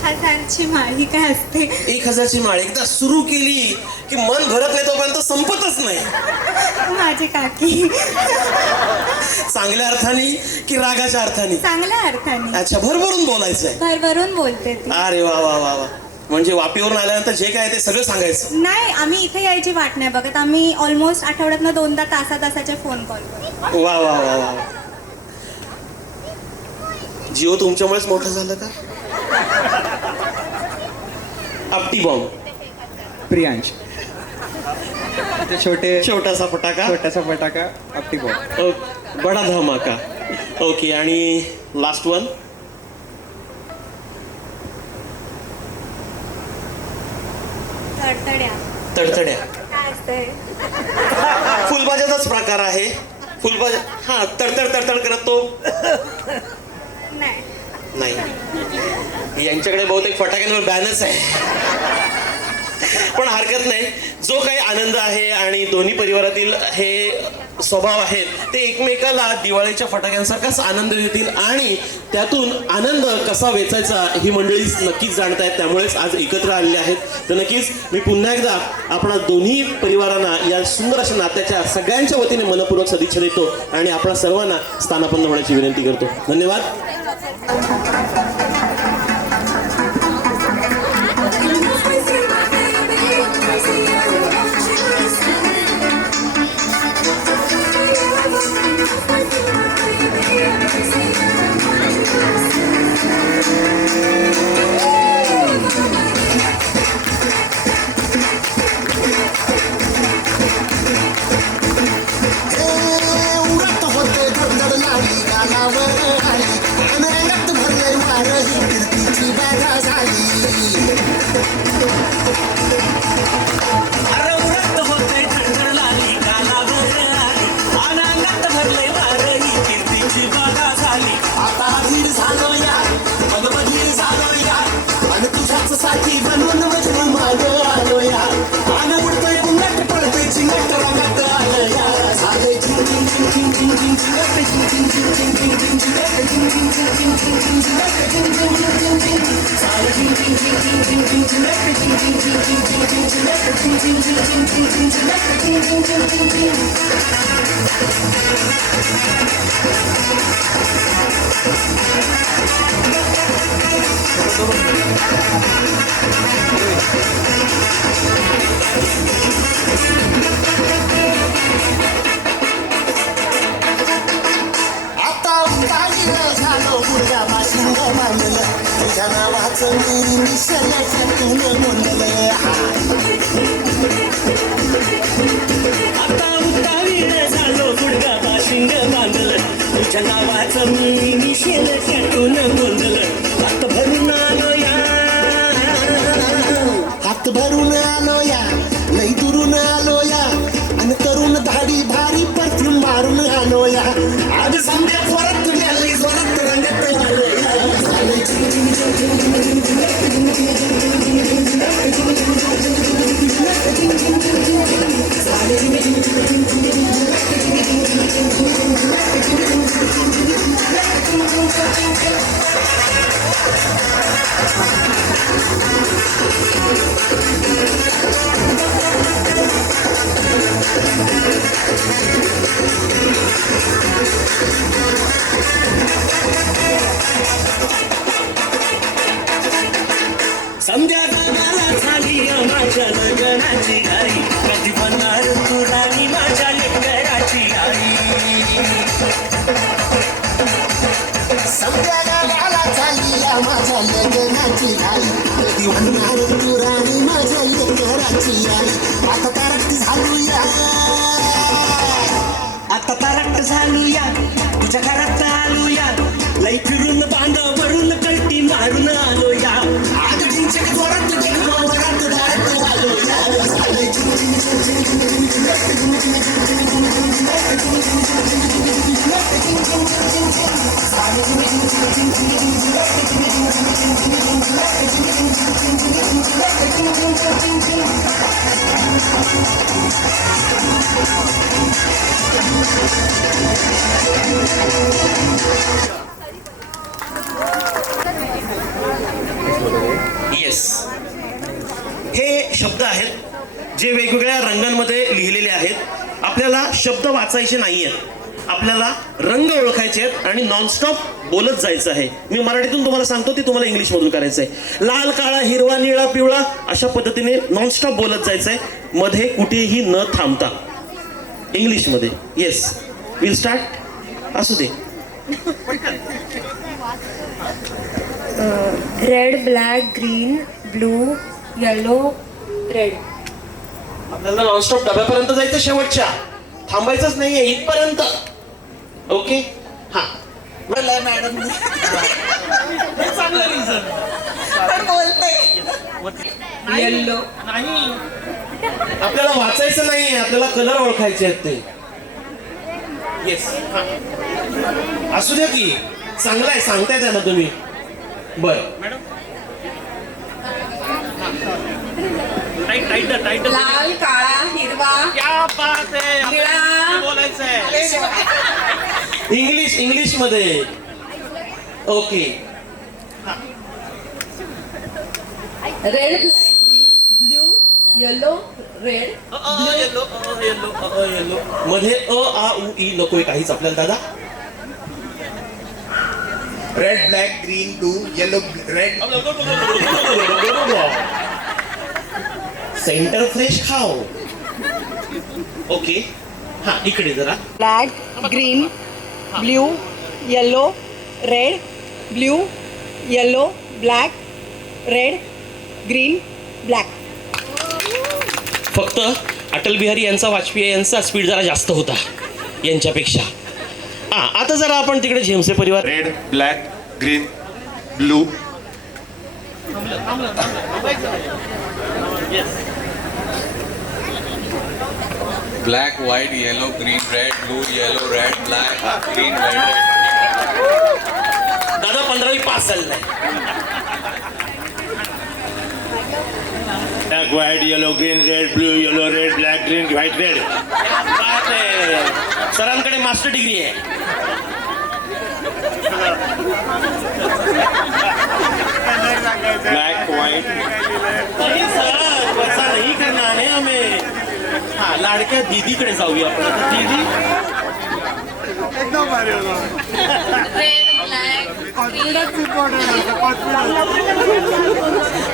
हजारची माळ ही काय असते? 1000ची माळ एकदा सुरू केली की मन भरत नाही तोपर्यंत संपतच नाही. माझी काकी. चांगल्या अर्थाने की रागाच्या अर्थाने? चांगल्या अर्थाने. अच्छा भरभरून बोलायचंय. भरभरून बोलते ती. अरे वा वा वा वा. म्हणजे वापीवरून आल्यानंतर जे काय ते सगळं सांगायचं. नाही आम्ही इथे यायची वाट नाही बघत. आम्ही ऑलमोस्ट आठवड्यातनं 2दा तासाचे फोन कॉल करतो. वा वा वा वा. जिओ तुमच्यामुळेच मोठं झालं का? आपटी बॉम्ब. प्रियांश. ते छोटासा फटाका. छोटासा फटाका आपटी बॉम्ब. बडा धमाका. ओके आणि लास्ट वन. तडतड्या. तडतड्या. काय असतंय? फुलभाज्याचाच प्रकार आहे. फुलभाज्या हा तडतड तडतड करत तो नाही. नाही यांच्याकडे बहुतेक फटाक्यांवर बॅनच आहे. पण हरकत नाही. जो काही आनंद आहे आणि दोन्ही परिवारातील हे स्वभाव आहेत ते एकमेकाला दिवाळीच्या फटाक्यांसारखाच आनंद देतील आणि त्यातून आनंद कसा वेचायचा ही मंडळी नक्कीच जाणत आहेत. त्यामुळेच आज एकत्र आलेले आहेत. तर नक्कीच मी पुन्हा एकदा आपणा दोन्ही परिवारांना या सुंदर अशा नात्याच्या सगळ्यांच्या वतीने मनपूर्वक सदिच्छा देतो आणि आपणा सर्वांना स्थानापन्न होण्याची विनंती करतो. धन्यवाद. उरत होते धडधड लाली गालावर आली अनंत भरले वारही कीर्तीची बॅगा झाली. अरे उरत होते थंडर लाली गालावर आली अनांगात भरले वारही कीर्तीची बागा झाली. आता धीर झालो या मग बधीर झालो या आणि तुझ्याच साथी बनून मजनू माग आलो या. आन उडतोय गुंगट पडतोय चिंगट रंगात आलं या. झाले झिंग झिंग झिंग झिंग झिंग झिंग झिंगट झिंग झिंग झिंग झिंग झिंग झिंग झिंगट झिंग झिंग झिंग झिंग झिंग झिंग झिंगट झिंग झिंग झिंग झिंग झिंग झाले झिंग झिंग झिंग झिंग झिंग झिंग झिंगट झिंग झिंग झिंग झिंग झिंग झिंग झिंगट झिंग झिंग झिंग झिंग झिंग झिंग झिंगट झिंग झिंग झिंग झिंग झिंग. आता उतारी झालो गुडघा पाशिंग मांडलं तुझ्या नावाचं मी निसर्गातून म्हणलं. आता उतावीर झालो गुडगा बाशिंग बांधलं तुझ्या नावाचं मी मिशेल त्यातून गोंधलं. हात भरून आलो या हात भरून आलो या लई दुरून आलो या आणि तरुण धाडी भारी परफ्यूम मारून आलो या. आज संध्या परत तुझ्या लई जोरात रंगत आलो या. झाले झिंग झिंग झिंग झिंग झिंग झिंग झिंग झिंग झिंग झिंग झिंग झिंग. झालूया आता तारट झालूया आता तारट झालूया तुझ्या घरात आलूया लई फिरून बांधा भरून कल्टी मारून आलोया आज जिंचक जोरात वरात दारात आलोया येस, हे शब्द आहेत जे वेगवेगळ्या रंगांमध्ये लिहिलेले आहेत. आपल्याला शब्द वाचायचे नाही आहेत, आपल्याला रंग ओळखायचे आहेत आणि नॉनस्टॉप बोलत जायचं आहे. मी मराठीतून तुम्हाला सांगतो ते तुम्हाला इंग्लिशमधून करायचं आहे. लाल, काळा, हिरवा, निळा, पिवळा अशा पद्धतीने नॉनस्टॉप बोलत जायचं आहे, मध्ये कुठेही न थांबता इंग्लिशमध्ये. Yes, will start. असू दे. Red, black, green, blue, yellow, red. आपल्याला नॉनस्टॉप डब्यापर्यंत जायचं, शेवटच्या थांबायचंच नाहीये इथपर्यंत. ओके, हा मॅडम चांगलं रिझन येलो. नाही, आपल्याला वाचायचं नाहीये, आपल्याला कलर ओळखायचे आहेत ते. येस, असू द्या की, चांगलं आहे, सांगताय त्यांना तुम्ही. बरं मॅडम, लाल, काळा, हिरवा, क्या बात आहे, निळा. बोलायचं आहे इंग्लिश मध्ये. Okay, red, blue, yellow, red. Yellow मध्ये अ आ उ ई नकोय काहीच आपल्याला दादा. Red, black, green, blue, yellow, red. Centre fresh खाओ. ओके, हा इकडे जरा. Black, green, blue, yellow, red, blue, yellow, black, red, green, black. फक्त अटल बिहारी यांचा, वाजपेयी यांचा स्पीड जरा जास्त होता यांच्यापेक्षा. आता जरा आपण तिकडे झेमसे परिवार. Red, black, green, blue. Black, white, yellow, green, red, blue, yellow, red, black, green, red. दादा 15वी पास झालं नाही. Black, white, yellow, green, red, blue, yellow, red, black, green, white, red. सरांकडे मास्टर डिग्री आहे. ब्लॅक, व्हाईट. नहीं सर, वैसा नहीं करना है हमें. हाँ, लाडक्या दीदीकडे जाऊया आपण आता. दीदी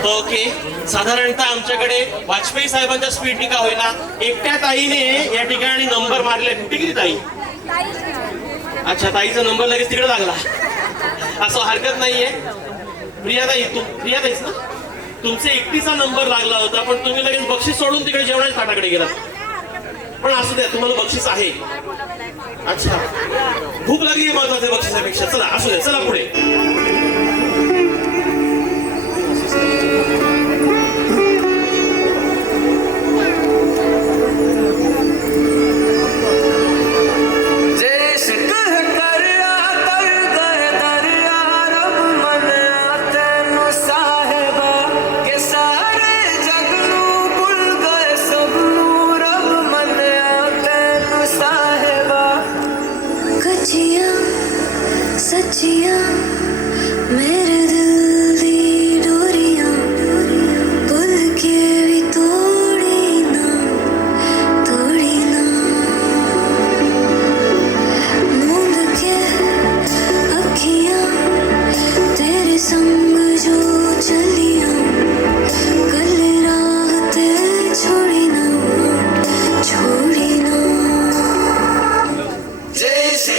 ओके, साधारणतः आमच्याकडे वाजपेयी साहेबांच्या स्पीडनी का होईना एकट्या ताईने या ठिकाणी नंबर मारले. कुठे गेली ताई? अच्छा, ताईचा नंबर लगेच तिकडे लागला. असं हरकत नाहीये. प्रियाताई, प्रियाताईच ना, तुमचे एकटीचा नंबर लागला होता, पण तुम्ही लगेच बक्षीस सोडून तिकडे जेवणाच्या ताटाकडे गेला. पण असू द्या, तुम्हाला बक्षीस आहे. अच्छा, भूक लागली आहे महत्वाच्या बक्षिसापेक्षा. चला, असू द्या, चला पुढे. सच्चियां मेरे दिल दी डोरियां भुल के भी तोड़ी ना मूंद के अखियां तेरे संग जो चलियां कल रात छोड़ी ना जैसे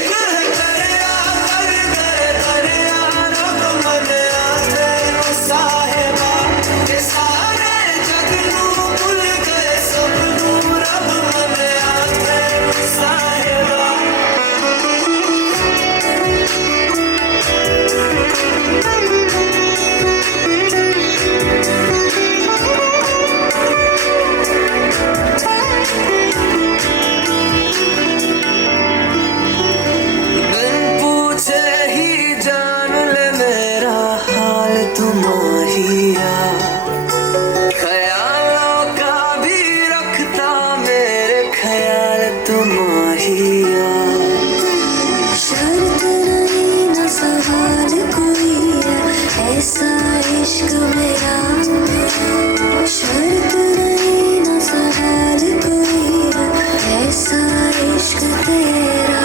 माहिया शर्त नहीं न सवाल कोई ऐसा इश्क मेरा शर्त नहीं न सवाल कोई ऐसा इश्क तेरा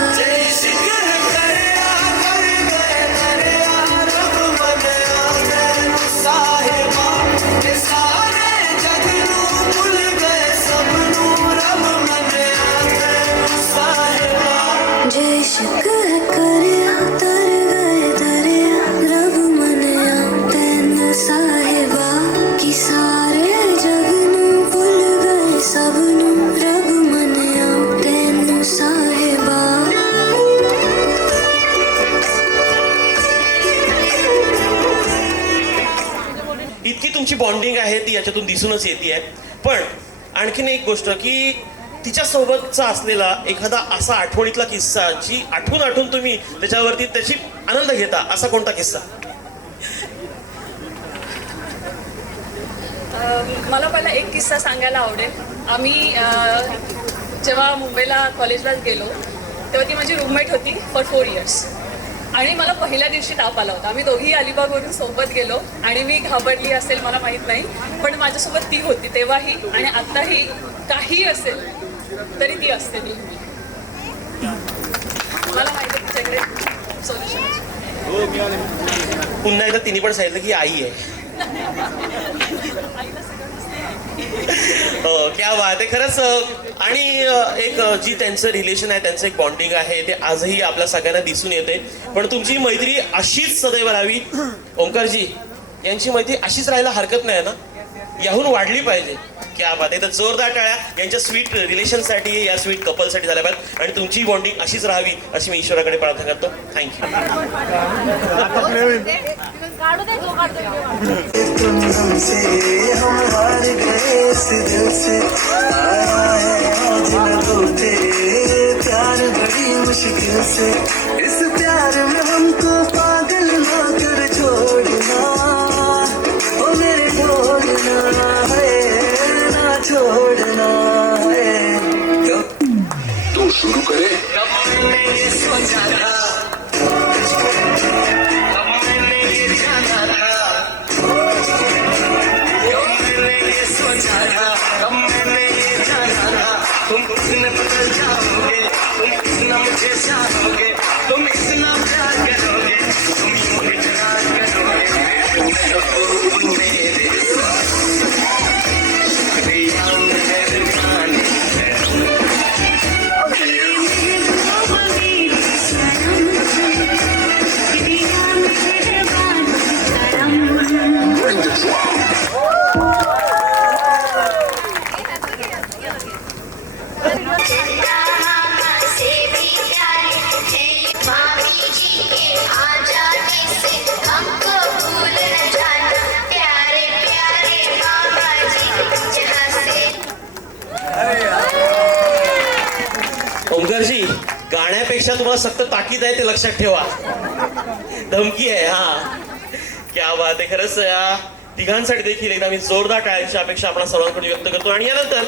इतकी तुमची बॉन्डिंग आहे ती याच्यातून दिसूनच येते आहे. पण आणखीन एक गोष्ट की तिच्यासोबतचा असलेला एखादा असा आठवणीतला किस्सा जी आठवून तुम्ही त्याच्यावरती त्याची आनंद घेता, असा कोणता किस्सा? मला पहिला एक किस्सा सांगायला आवडेल. आम्ही जेव्हा मुंबईला कॉलेजला गेलो तेव्हा ती माझी रूममेट होती फॉर 4 years आणि मला पहिल्या दिवशी ताप आला होता. आम्ही दोघी अलिबागवरून सोबत गेलो आणि मी घाबरली असेल मला माहीत नाही, पण माझ्यासोबत ती होती तेव्हाही आणि आत्ताही. काही असेल तरी ती असते नेहमी. मला माहिती आहे तिच्याकडे सोल्युशन. पुन्हा एकदा तिने पण सांगितलं की आई आहे. क्या बात आहे खरंच. आणि एक जी त्यांचं रिलेशन आहे, त्यांचं एक बॉन्डिंग आहे ते आजही आपल्या सगळ्यांना दिसून येते. पण तुमची मैत्री अशीच सदैव राहावी. ओंकारजी यांची मैत्री अशीच राहायला हरकत नाही ना, याहून वाढली पाहिजे. क्या बात आहे. तर जोरदार टाळ्या यांच्या स्वीट रिलेशनसाठी, या स्वीट कपलसाठी झाल्या पाहिजे आणि तुमची बॉन्डिंग अशीच राहावी अशी मी ईश्वराकडे प्रार्थना करतो. थँक्यू. प्यार बड़ी मुश्किल से इस प्यार में हमको पागल ना कर छोड़ना ओ मेरे छोड़ना है ना छोड़ना है. तू शुरू करे. मैंने ये सोचा था, मैंने ये जाना था, मैंने ये सोचा था, मैंने ये जाना था. तुम कितने बदल जाओगे, तुम कितना मुझे चाहोगे, तुम इतना प्यार करोगे, तुम यूं इकरार करोगे मेरे ओंकारजी गाण्यापेक्षा तुम्हाला सक्त ताकीद आहे ते लक्षात ठेवा. धमकी आहे. हा क्या बात आहे. खरंच या तिघांसाठी देखील एकदा मी जोरदार टाळ्यांची अपेक्षा आपण सर्वांकडे व्यक्त करतो. आणि यानंतर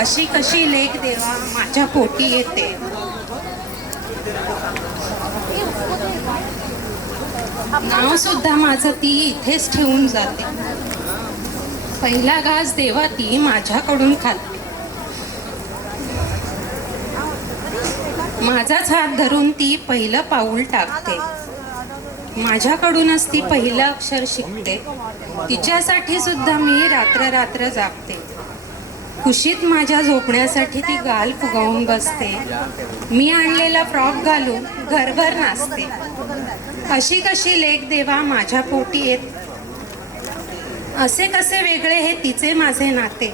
अशी कशी लेक देवा माझ्या पोटी येते, नाव सुद्धा माझं ती इथेच ठेवून जाते. पहिला घास देवा ती माझ्याकडून खाते. माझाच हात धरून ती पहिलं पाऊल टाकते. माझ्याकडूनच ती पहिलं अक्षर शिकते. तिच्यासाठी सुद्धा मी रात्र रात्र जागते. खुशीत माझ्या झोपण्यासाठी ती गाल फुगवून बसते. मी आणलेला फ्रॉक घालून घरभर नाचते. अशी कशी लेक देवा माझ्या पोटी येत, असे कसे वेगळे हे तिचे माझे नाते.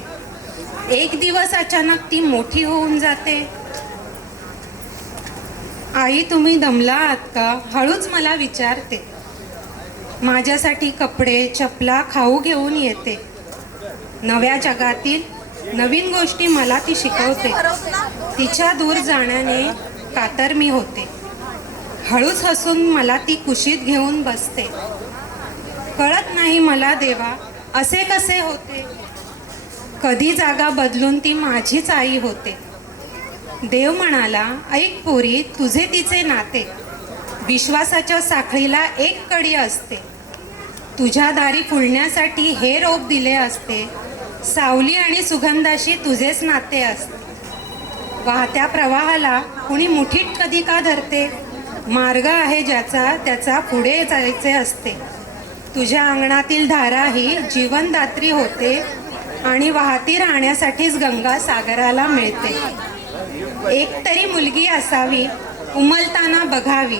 एक दिवस अचानक ती मोठी होऊन जाते. आई तुम्ही दमला आहात का, हळूच मला विचारते. माझ्यासाठी कपडे चपला खाऊ घेऊन येते. नव्या जगातील नवीन गोष्टी मला ती शिकवते. तिच्या दूर जाण्याने कातर मी होते. हळूच हसून मला ती कुशीत घेऊन बसते. कळत नाही मला देवा असे कसे होते. कधी जागा बदलून ती माझीच आई होते. देव म्हणाला, ऐक पोरी, तुझे तिचे नाते, विश्वासाच्या साखळीला एक कडी असते, तुझ्या दारी फुलण्यासाठी हे रोप दिले असते, सावली आणि सुगंधाशी तुझेच नाते असते. वाहत्या प्रवाहाला कुणी मुठीत कधी का धरते, मार्ग आहे ज्याचा त्याचा पुढे जायचे असते. तुझ्या अंगणातील धारा ही जीवनदात्री होते आणि वाहती राहण्यासाठीच गंगा सागराला मिळते. एक तरी मुलगी असावी, उमलताना बघावी,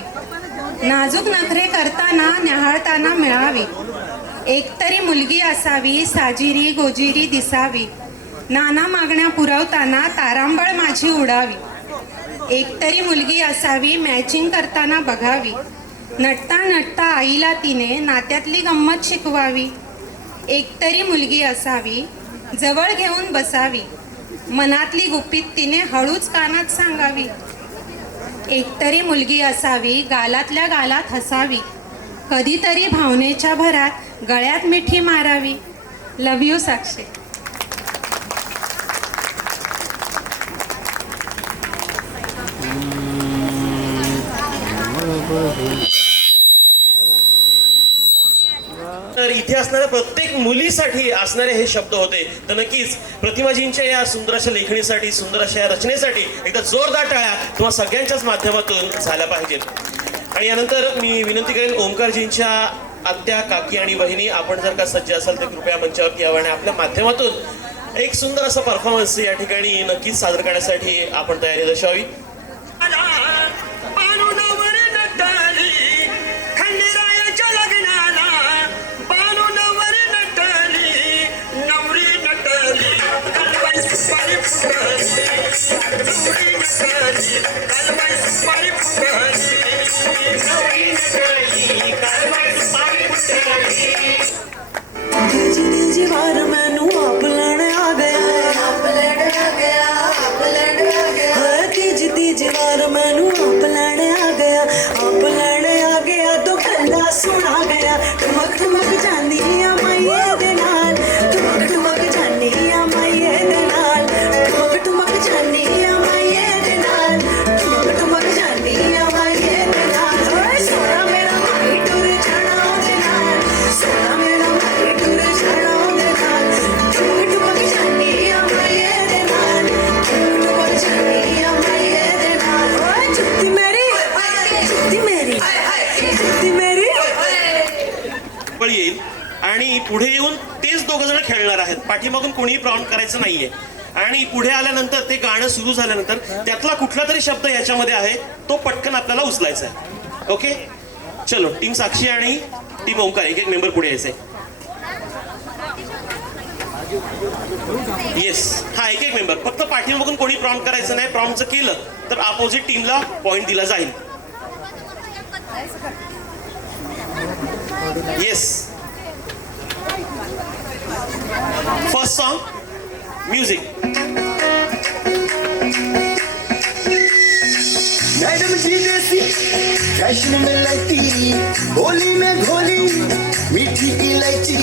नाजूक नखरे करताना न्याहाळताना मिळावी. एक तरी मुलगी असावी, साजिरी गोजिरी दिसावी, नाना मागण्या पुरवताना तारांबळ माझी उडावी. एक तरी मुलगी असावी, मॅचिंग करताना बघावी, नटता नटता आईला तिने नात्यातली गंमत शिकवावी. एक तरी मुलगी असावी, जवळ घेऊन बसावी, मनातली गुपित तिने हळूच कानात सांगावी. एक तरी मुलगी असावी, गालातल्या गालात हसावी, कधीतरी भावनेच्या भरात गळ्यात मिठी मारावी. लव यू साक्षी. तर इथे असणाऱ्या प्रत्येक मुलीसाठी असणारे हे शब्द होते. तर नक्कीच प्रतिमाजींच्या या सुंदर अशा लेखणीसाठी, सुंदर अशा या रचनेसाठी एकदा जोरदार टाळ्या तुम्हा सगळ्यांच्याच माध्यमातून झाल्या पाहिजेत. आणि यानंतर मी विनंती करेन ओंकारजींच्या आत्या, काकी आणि बहिणी, आपण जर का सज्ज असाल तर कृपया मंचावरती यावं आणि आपल्या माध्यमातून एक सुंदर असा परफॉर्मन्स या ठिकाणी नक्कीच सादर करण्यासाठी आपण तयारी दर्शवावी. जीवार मैनू आप लैने आ गया, तीज वार मैनू आप लैने आ गया, तो गल्ला सुना गया, ठुमक ठुमक जानी आ माइये दे नाल, ठुमक ठुमक जानी आ माइये दे नाल, ठुमक ठुमक जानी आ माइये दे नाल, ठुमक ठुमक जानी आ माइये दे नाल. सोना मेरा माई टुर जाना दे नाल, सोना मेरा माई टुर जाना दे नाल, ठुमक ठुमक जानी आ माइये दे नाल, ठुमक ठुमक जानी आ माइये दे नाल. जुत्ती मेरी, जुत्ती मेरी, जुत्ती मेरी. बळ येईल आणि पुढे येऊन तेच दोघं जण खेळणार आहेत. पाठीमागून कोणीही प्रॉम्प्ट करायचं नाहीये. आणि पुढे आल्यानंतर ते गाणं सुरू झाल्यानंतर त्यातला कुठला तरी शब्द याच्यामध्ये आहे तो पटकन आपल्याला उचलायचा आहे. ओके, चलो. टीम साक्षी आणि टीम ओंकार एक एक मेंबर पुढे यायचे. येस, हा एक एक मेंबर. फक्त पाठीमागून कोणी प्रॉम्प्ट करायचं नाही. प्रॉम्प्ट जर केलं तर अपोजिट टीमला पॉइंट दिला जाईल. Yes. First song, music. Madam ji देसी फैशन में लड़की, होली में घोली मीठी इलायची.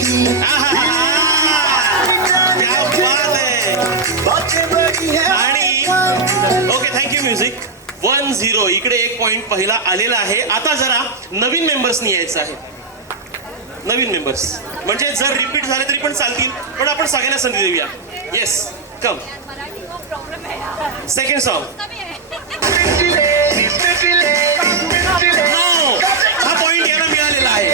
क्या बात है. बातें बड़ी है. आणि ओके, थँक्यू. म्युझिक 1-0. इकडे एक पॉइंट पहिला आलेला आहे. आता जरा नवीन मेंबर्सनी यायचं आहे. नवीन मेंबर्स म्हणजे जर रिपीट झाले तरी पण चालतील, पण आपण सगळ्यांना संधी देऊया. Yes, come. Second song. हा पॉइंट याला मिळालेला आहे.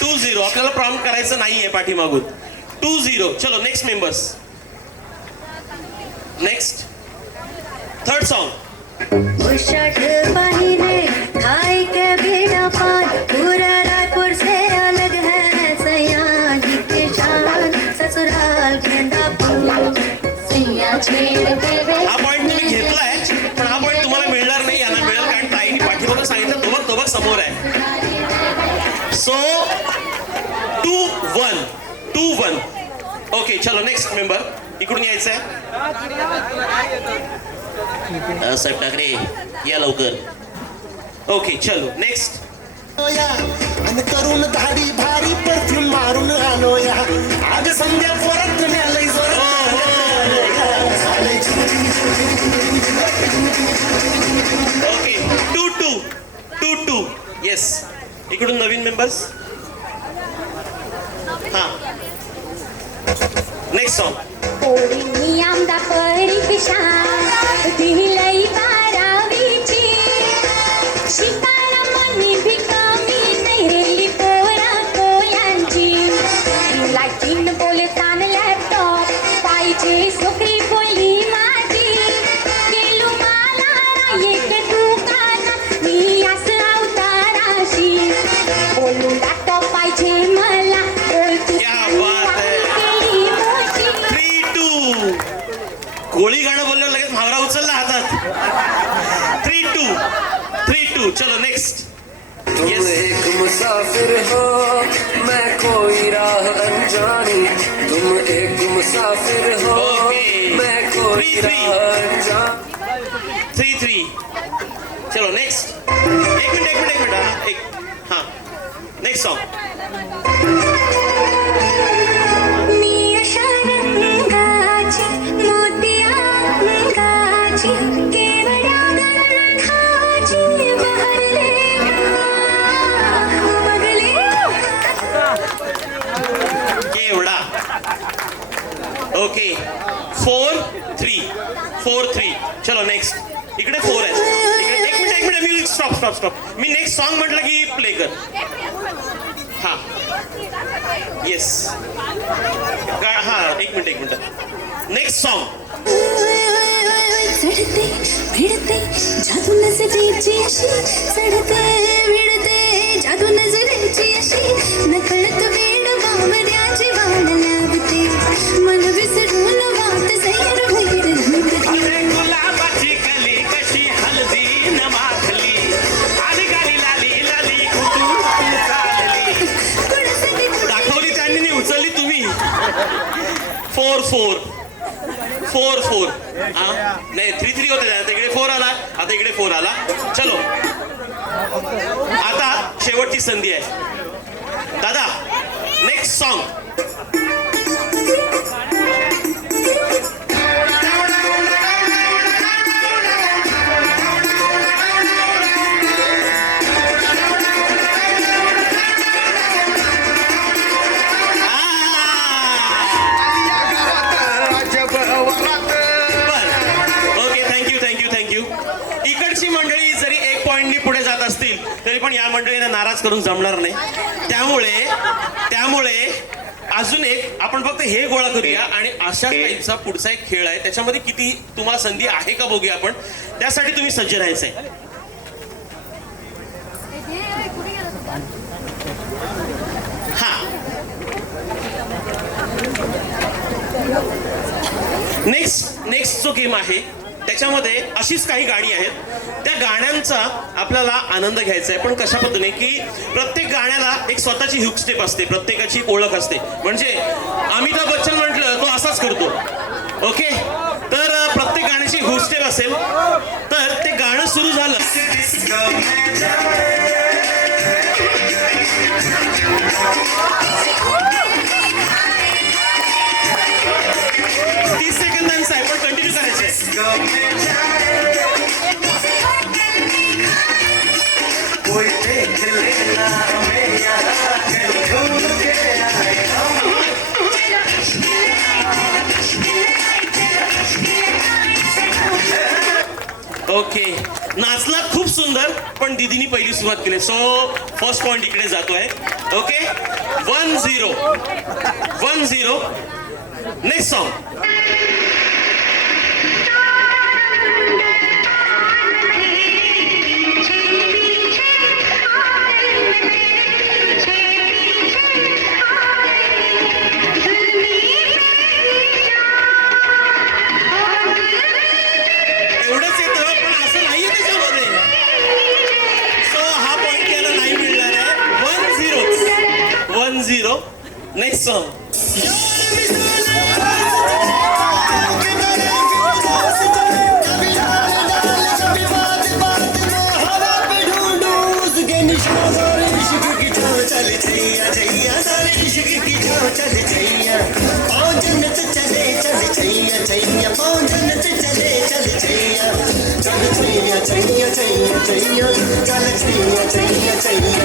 2-0. आपल्याला प्रॉम्प्ट करायचं नाहीये पाठीमागून. 2-0. चलो, next members. Next third song. Shirt पहने खाई के बेड़ा पार, पूरा रायपुर से अलग है सयान की शान, ससुराल गेंदा फूल सैया छेड़ते हुए. हा पॉइंट तुम्ही घेतलाय, पण हा पॉइंट तुम्हाला मिळणार नाही. यांना मिळेल कारण ताईने पाठीमागून सांगितलं तो बघ समोर आहे. सो 2-1. ओके, चलो. नेक्स्ट मेंबर इकडून यायचं आहे. साहेब ठाकरे या लवकर. ओके, चलो. नेक्स्ट. आणि करून धाडी भारी परफ्यूम मारून आलो या, आज संध्या परत न्यालय जोर. इकडून नवीन मेंबर्स. हा नेक्स्ट सॉन्ग. पोरींनी आमदा परीक्षा दिलई बारावीची शिकायला मनी भी कमी नाही रेली पोरा पोयांची लाईटीन बोले तान लॅपटॉप पाहिजे सोकरी बोली माझी गेलो मला एक दुकान मी असं अवताराशी बोलू लॅपटॉप पाहिजे मला बोलती कोळी गाणं बोलल्यावर लगेच म्हावरा उचलला हातात. 3-2. चलो नेक्स्ट. तुम एक मुसाफिर हो मैं कोई राह अनजानी. तुम एक मुसाफिर हो मैं कोई राह अनजानी. 3-3. चलो नेक्स्ट. एक मिनिट. हाँ नेक्स्ट सॉन्ग. ओके 4-3. चलो नेक्स्ट. इकडे 4 आहे. एक मिनिट म्युझिक स्टॉप. मी नेक्स्ट सॉन्ग म्हटलं की प्ले कर. हा येस. हा एक मिनिट. Next song. चढते भिडते जादू नजरेची अशी चढते भिडते जादू नजरेची अशी नकळत वेड बावऱ्याची वाण लावते मन विसरून वाट सैर भैर रंगते गुलाबाची कली कशी हलदी न माखली आणि गाली लाली कुठू चालली. दाखवली त्यांनी नाही उचलली तुम्ही. 4-4. नाही 3-3 होते. आता इकडे 4 आला. चलो आता शेवटची संधी आहे दादा. Next song. इकडची मंडळी जरी 1 पॉइंटनी पुढे जात असतील तरी पण या मंडळींना नाराज करून जमणार नाही. त्यामुळे अजून एक आपण फक्त हे गोळा करूया आणि अशा टाईपचा पुढचा एक खेळ आहे. त्याच्यामध्ये किती तुम्हाला संधी आहे का बघूया आपण. त्यासाठी तुम्ही सज्ज राहायचंय. हा नेक्स्ट जो गेम आहे त्याच्यामध्ये अशीच काही गाणी आहेत. त्या गाण्यांचा आपल्याला आनंद घ्यायचा आहे. पण कशा पद्धतीने की प्रत्येक गाण्याला एक स्वतःची हुक स्टेप असते. प्रत्येकाची ओळख असते. म्हणजे अमिताभ बच्चन म्हटलं तो असाच करतो. ओके तर प्रत्येक गाण्याची हुक स्टेप असेल. तर ते गाणं सुरू झालं 30 सेकंदांचा आहे पण कंटिन्यू करायचंय. ओके नाचला खूप सुंदर पण दीदीनी पहिली सुरुवात केली. सो फर्स्ट पॉइंट इकडे जातोय. ओके 1-0. Next song. एवढंच येतं पण असं नाहीये त्याच्यामध्ये. सो हा पॉइंट याला नाही मिळणार आहे. 1-0. Next song.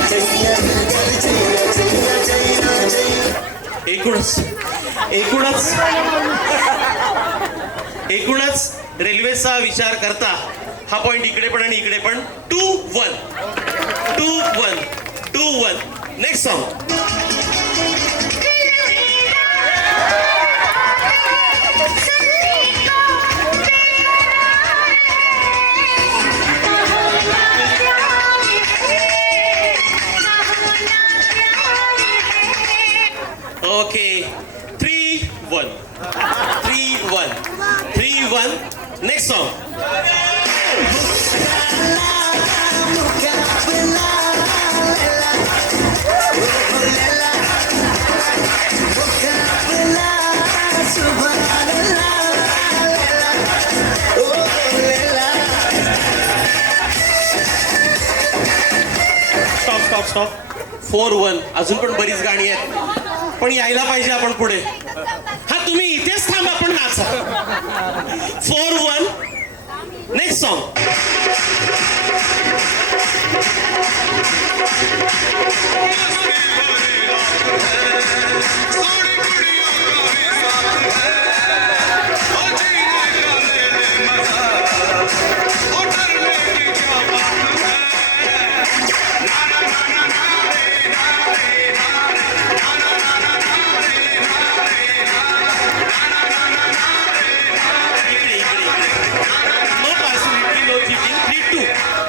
चल एकूणच रेल्वेचा विचार करता हा पॉइंट इकडे पण आणि इकडे पण 2-1 next song. Okay 3-1 next song. Stop 4-1. अजून पण बरीच गाणी आहेत पण यायला पाहिजे आपण पुढे. हा तुम्ही इथेच थांबा पण नाचा. 4-1 नेक्स्ट सॉन्ग.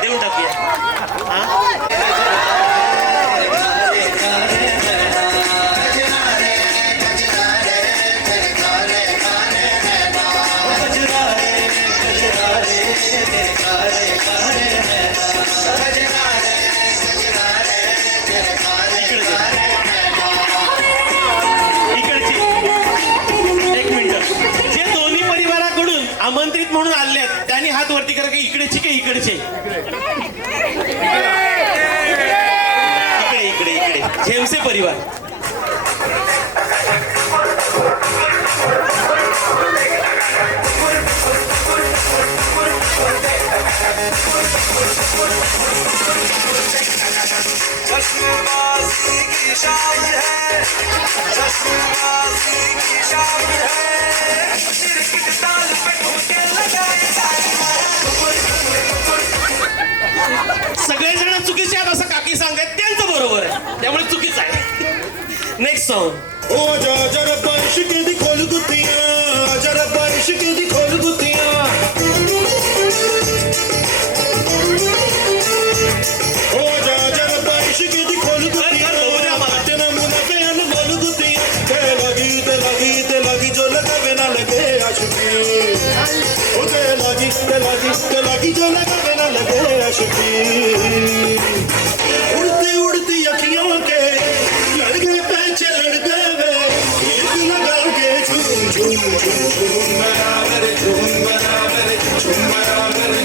देऊन टाकूया. आमंत्रित म्हणून आले आहेत त्यांनी हात वरती करा की इकडेचे की इकडचे. इकडे झेमसे परिवार. सगळे जण चुकीचे आहेत असं काकी सांगत त्यांचं बरोबर आहे त्यामुळे चुकीचं आहे. Next song. ओ जरा बारिश के दी खोल गुत्तियां, जरा बारिश के दी खोल गुत्तियां. ओ जरा बारिश के दी खोल गुत्तियां, तेरा मुना पे अनमोल गुत्तियां. ते लगी जो लगावे ना लगे आशिकी. ओ ते लगी जो लगावे ना लगे आशिकी. उड़ती उड़ती अखियों के लड़ गए पैचे लड़ गए वे. गीत लगा के झूम झूम झूम बराबर झूम बराबर झूम बराबर झूम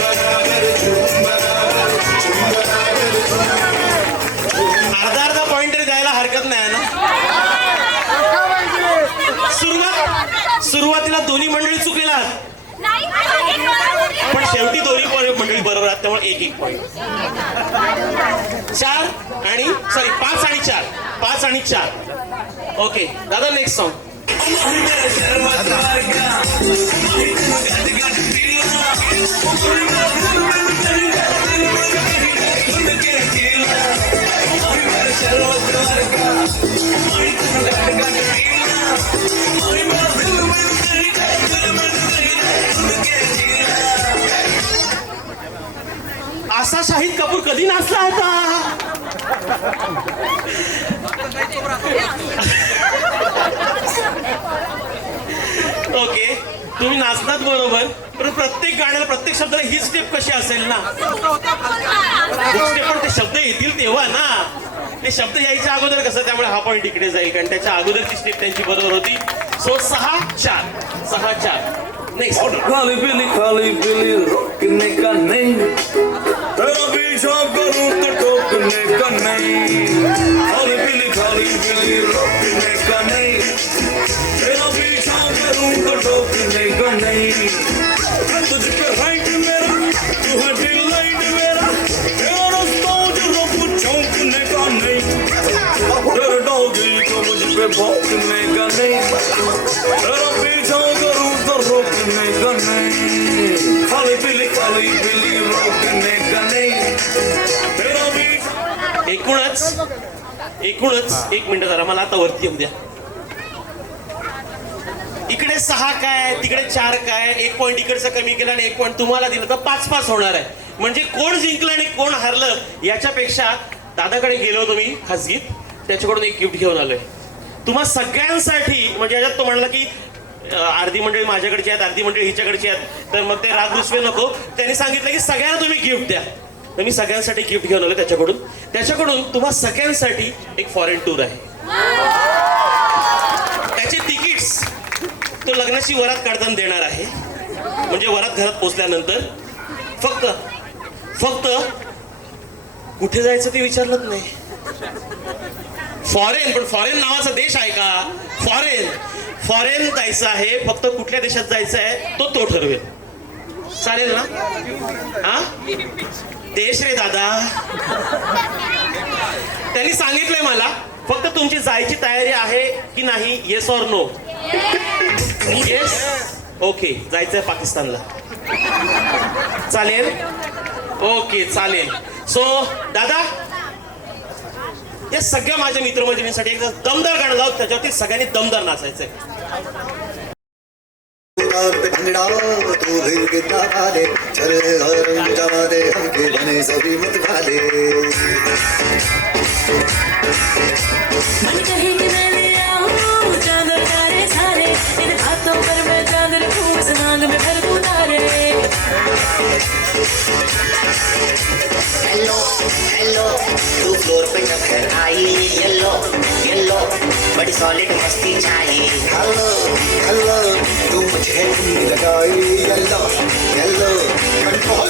बराबर झूम बराबर झूम बराबर. अर्धा पॉइंट तरी द्यायला हरकत नाही ना. सुरुवातीला दोन्ही मंडळी चुकलेला आहात पण शेवटी दोन्ही मंडळी बरोबर आहात त्यामुळे 1-1 पॉइंट. 5 आणि 4. ओके दादा नेक्स्ट सॉन्ग. असा शाहिद कपूर कधी नाचला होता. ओके तुम्ही नाचतात बरोबर पण प्रत्येक गाण्याला प्रत्येक शब्दाला ही स्टेप कशी असेल ना. पण ते शब्द येतील तेव्हा ना. ते शब्द यायच्या अगोदर कसं त्यामुळे हा पॉईंट इकडे जाईल कारण त्याच्या अगोदरची स्टेप त्यांची बरोबर होती. So 6-4 next. खाली पीली रोकने का नहीं, तेरा पीछा करूं तो टोकने का नहीं. खाली पीली रोकने का नहीं, तेरा पीछा करूं तो टोकने का नहीं. तुझ पे राइट मेरा, तू है डिलाइट मेरा, तेरा रास्ता जो रोक चौंकने का नहीं. तेरा डॉगी ठोकने का नहीं, तेरा पीछा करूं तो रोकने का नहीं, खाली पीली रोकने का नहीं, तेरा पीछा। एकूणच एक मिनिट जरा मला आता वरती येऊ द्या. इकडे 6 काय तिकडे 4 काय, 1 पॉईंट इकडचं कमी केलं आणि 1 पॉईंट तुम्हाला दिलं तर 5-5 होणार आहे. म्हणजे कोण जिंकलं आणि कोण हारलं याच्यापेक्षा दादाकडे गेलो होतो मी खासगीत, त्याच्याकडून एक गिफ्ट घेऊन आलोय तुम्हा सगळ्यांसाठी. म्हणजे याच्यात तो म्हणला की अर्धी मंडळी माझ्याकडची आहेत, अर्धी मंडळी हिच्याकडची आहेत, तर मग ते राग रुसवे नको. त्यांनी सांगितलं की सगळ्यांना तुम्ही गिफ्ट द्या, तर मी सगळ्यांसाठी गिफ्ट घेऊन आलो त्याच्याकडून तुम्हा सगळ्यांसाठी एक फॉरेन टूर आहे. त्याचे तिकीट्स तो लग्नाची वरात काढताना देणार आहे. म्हणजे वरात घरात पोहोचल्यानंतर फक्त कुठे जायचं ते विचारलं नाही. पण फॉरेन नावाचा देश आहे का? फॉरेन जायचं आहे, फक्त कुठल्या देशात जायचं आहे तो ठरवेल. चालेल ना? हा देश रे दादा. त्यांनी सांगितलंय मला फक्त तुमची जायची तयारी आहे की नाही, yes or no. Yes, okay. जायचंय पाकिस्तानला. चालेल, ओके चालेल. सो दादा, या सगळ्या माझ्या मित्रमैत्रिणींसाठी एक दमदार गाणं लावत, त्याच्यावरती सगळ्यांनी दमदार नाचायचंय. हेलो तू फ्लोर पे जब घर आई, येलो बड़ी सॉलिड मस्ती चाहिए. हेलो तू मुझे लगाई, येलो कंट्रोल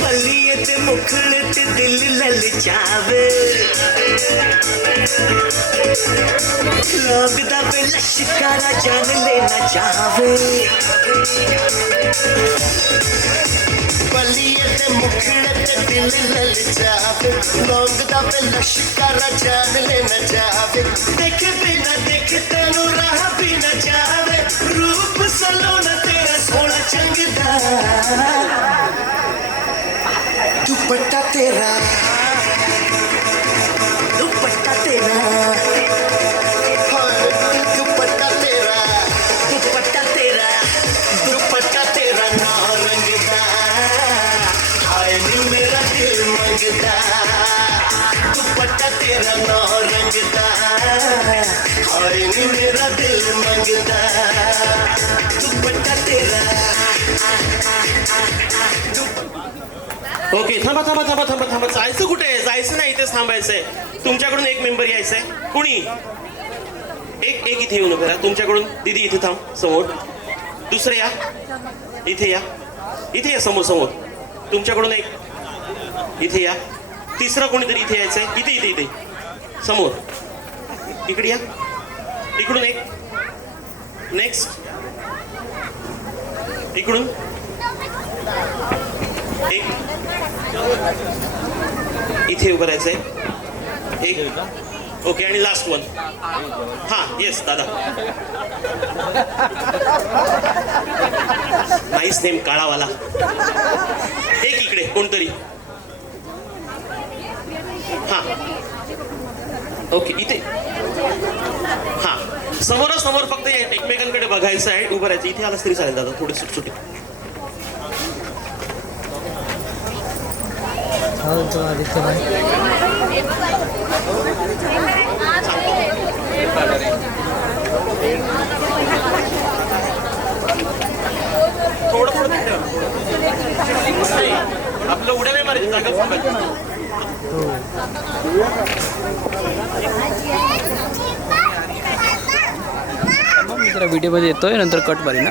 बलिए ते मुखड़े ते दिल ललचावे, लगदा पे लश्कारा जान लेना चाहे. बलिए ते मुखड़े ते दिल ललचावे, लगदा पे लश्कारा जान लेना चाहे. देखे बिना देखे तेनू राह भी न जावे, रूप सलोना तेरा सोना चंगदा. दुपट्टा तेरा दुपट्टा तेरा दुपट्टा तेरा दुपट्टा तेरा दुपट्टा तेरा ना रंगदा. हाय नी मेरा दिल मंगदा, दुपट्टा तेरा ना रंगदा. हाय नी मेरा दिल मंगदा, दुपट्टा तेरा. ओके, थांबा. जायचं कुठे? जायचं नाही, इथेच थांबायचंय. तुमच्याकडून एक मेंबर यायचंय. कुणी? एक इथे येऊन उभे राहा. तुमच्याकडून दीदी इथे थांब समोर. दुसरे या, इथे या समोर. तुमच्याकडून एक इथे या. तिसरं कोणीतरी इथे यायचंय. इथे समोर. इकडे या. इकडून एक. नेक्स्ट. इकडून एक. इथे उभं राहायचंय. एक. ओके, आणि लास्ट वन. हा, येस दादा. नाईस नेम, काळावाला. एक इकडे कोणतरी. हा, ओके. इथे हा, समोर फक्त एकमेकांकडे बघायचं आहे. उभं राहायचं. इथे आलास तरी चालेल दादा, थोडी सुटसुटी. थोडं आपलं उड्या नाही मारायची, जागा थांबायची. जरा व्हिडिओमध्ये येतोय नंतर कट मारी ना.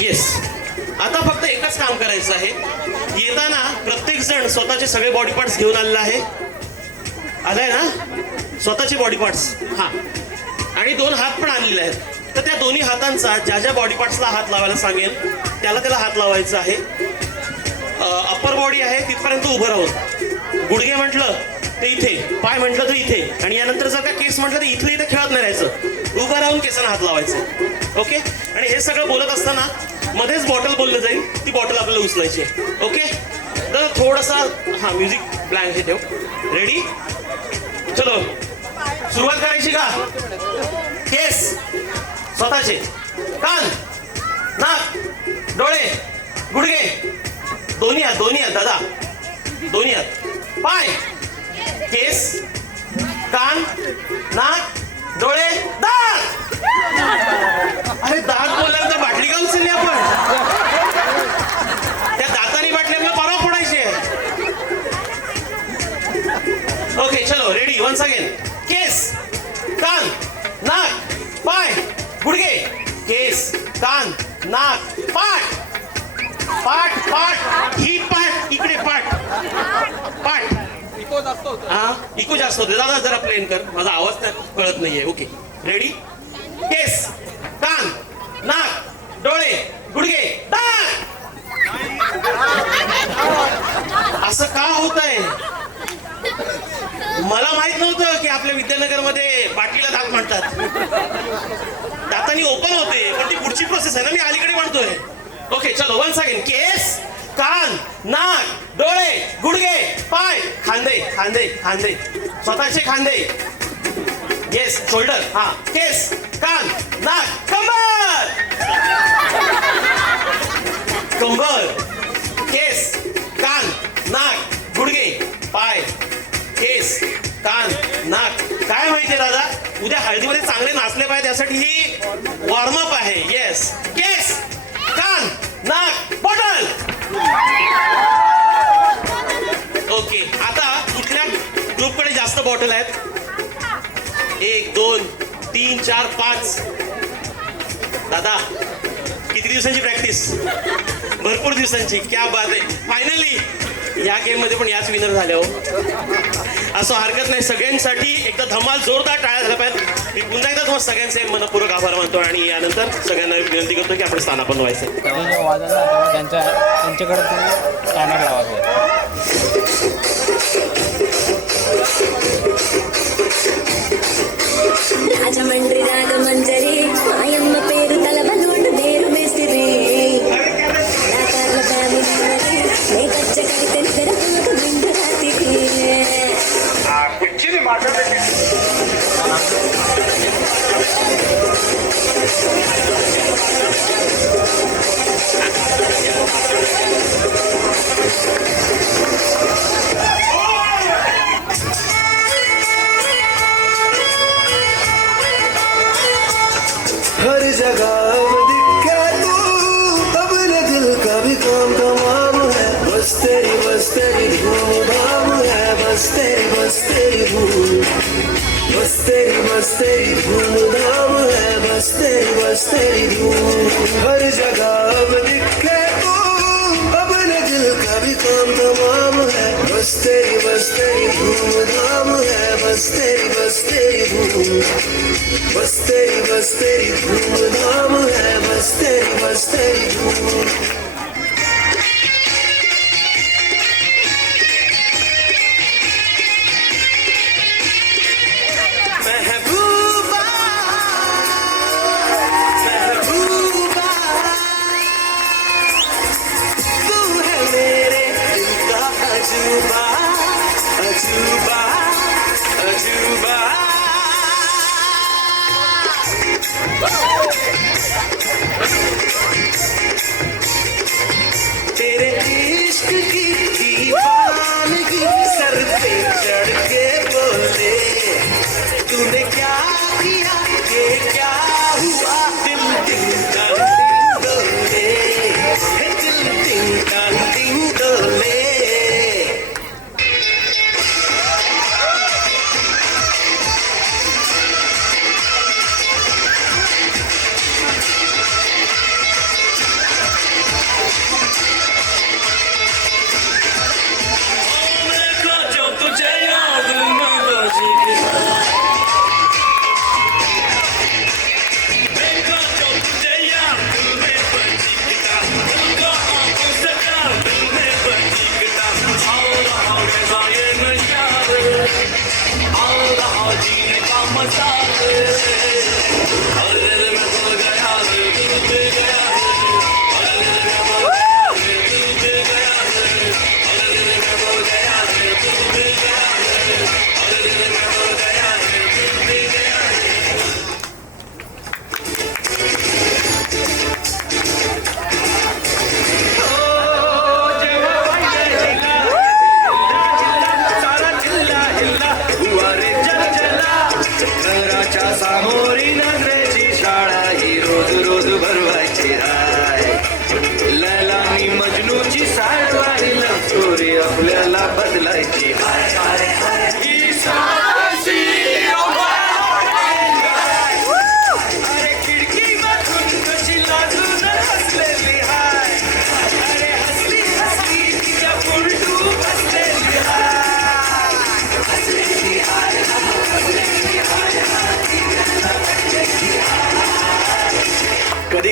येस, आता फक्त एकच काम करायचं आहे. येताना प्रत्येक जण स्वतःचे सगळे बॉडी पार्ट्स घेऊन आलेला आहे. आलाय ना स्वतःचे बॉडी पार्ट्स. हा, आणि 2 हात पण आणलेले आहेत. तर त्या दोन्ही हातांचा ज्या ज्या बॉडी पार्ट्सला हात लावायला सांगेल त्याला हात लावायचा आहे. अप्पर बॉडी आहे तिथपर्यंत उभं राहून, गुडघे म्हटलं ते इथे, पाय म्हटलं तर इथे, आणि यानंतर जर का केस म्हटलं तर इथले इथे खेळत नाही राहायचं, उभं राहून केसांना हात लावायचे. ओके, आणि हे सगळं बोलत असताना मध्येच बॉटल बोललं जाईल, ती बॉटल आपल्याला उचलायची. ओके, तर थोडासा हा म्युझिक ब्लँक हे ठेव. रेडी, चलो सुरुवात करायची का? केस स्वतःचे, कान, नाक, डोळे, गुडघे, दोन्ही हात दादा, दोन्ही हात, पाय, केस, कान, नाक, डोळे, दात. अरे दात बोलल्यानंतर बाटली का उचलली आपण? त्या दातानी बाटल्यांना परवा फोडायची आहे. ओके चलो रेडी, वन्स अगेन. केस, कान, नाक, पाय, गुडघे, केस, कान, नाक, पाठ, पाठ पाठ, ही पाठ इकडे, पाठ पाठ. हा, इको जास्त होते दादा, जरा प्लेन कर, माझा आवाज त्यात कळत नाहीये. ओके रेडी, केस, कान, नाक, डोळे, गुडघे, दात. असं का होत आहे? मला माहित नव्हतं की आपल्या विद्यानगरमध्ये बाटलीला दात म्हणतात. दातांनी ओपन होते, पण ती पुढची प्रोसेस आहे ना, मी अलीकडे म्हणतोय. ओके चलो वन्स अगेन. केस, कान, नाक, डोळे, गुडघे, पाय, खांदे, खांदे, खांदे, स्वतःचे खांदे. Yes, shoulder. हा, केस, कान, नाक, कंबर, कंबर, केस, कान, नाक, गुडघे, पाय, केस, कान, नाक. काय माहितीये दादा, उद्या हळदीमध्ये चांगले नाचले पाहिजे, त्यासाठी ही वॉर्मअप आहे. येस, केस, कान, नाक, बॉटल. ओके, आता कुठल्या ग्रुपकडे जास्त बॉटल आहेत? 1 2 3 4 5. दादा किती दिवसांची प्रॅक्टिस? भरपूर दिवसांची. क्या बात आहे. फायनली या गेम मध्ये पण याच विनर झाल्या हो. असं हरकत नाही. सगळ्यांसाठी एकदा धमाल जोरदार टाळ्या झाल्या पाहिजेत. मी पुन्हा एकदा तुम्हाला सगळ्यांचे मनपूर्वक आभार मानतो आणि यानंतर सगळ्यांना विनंती करतो की आपण स्थानापन्न व्हायचं. त्यांच्याकडे कॅमेरा लावायचा. రాజమండ్రి రాగమంజరి మాయమ్మ పేరు తలబనోడు వేరు మేస్తిరి నాకార్ల బామినారి నే కచ్చ కడితే తెరపాటు నిండు రాతికి ఆ కుర్చీని మాట్లాడండి. हर जगह दिखे तू, अपने दिल का भी काम तमाम है. बस तेरी धूम धाम है. बस तेरी धूम, बस तेरी धूम धाम है. बस तेरी धूम. हर जगह दिखे तू, अपने दिल का भी काम तमाम है. बस तेरी धूम धाम है. बस तेरी धूम, बस तेरी धूम धाम है. बस तेरी धूम. महबूबा महबूबा तू है मेरे दिल का अजूबा अजूबा अजूबा.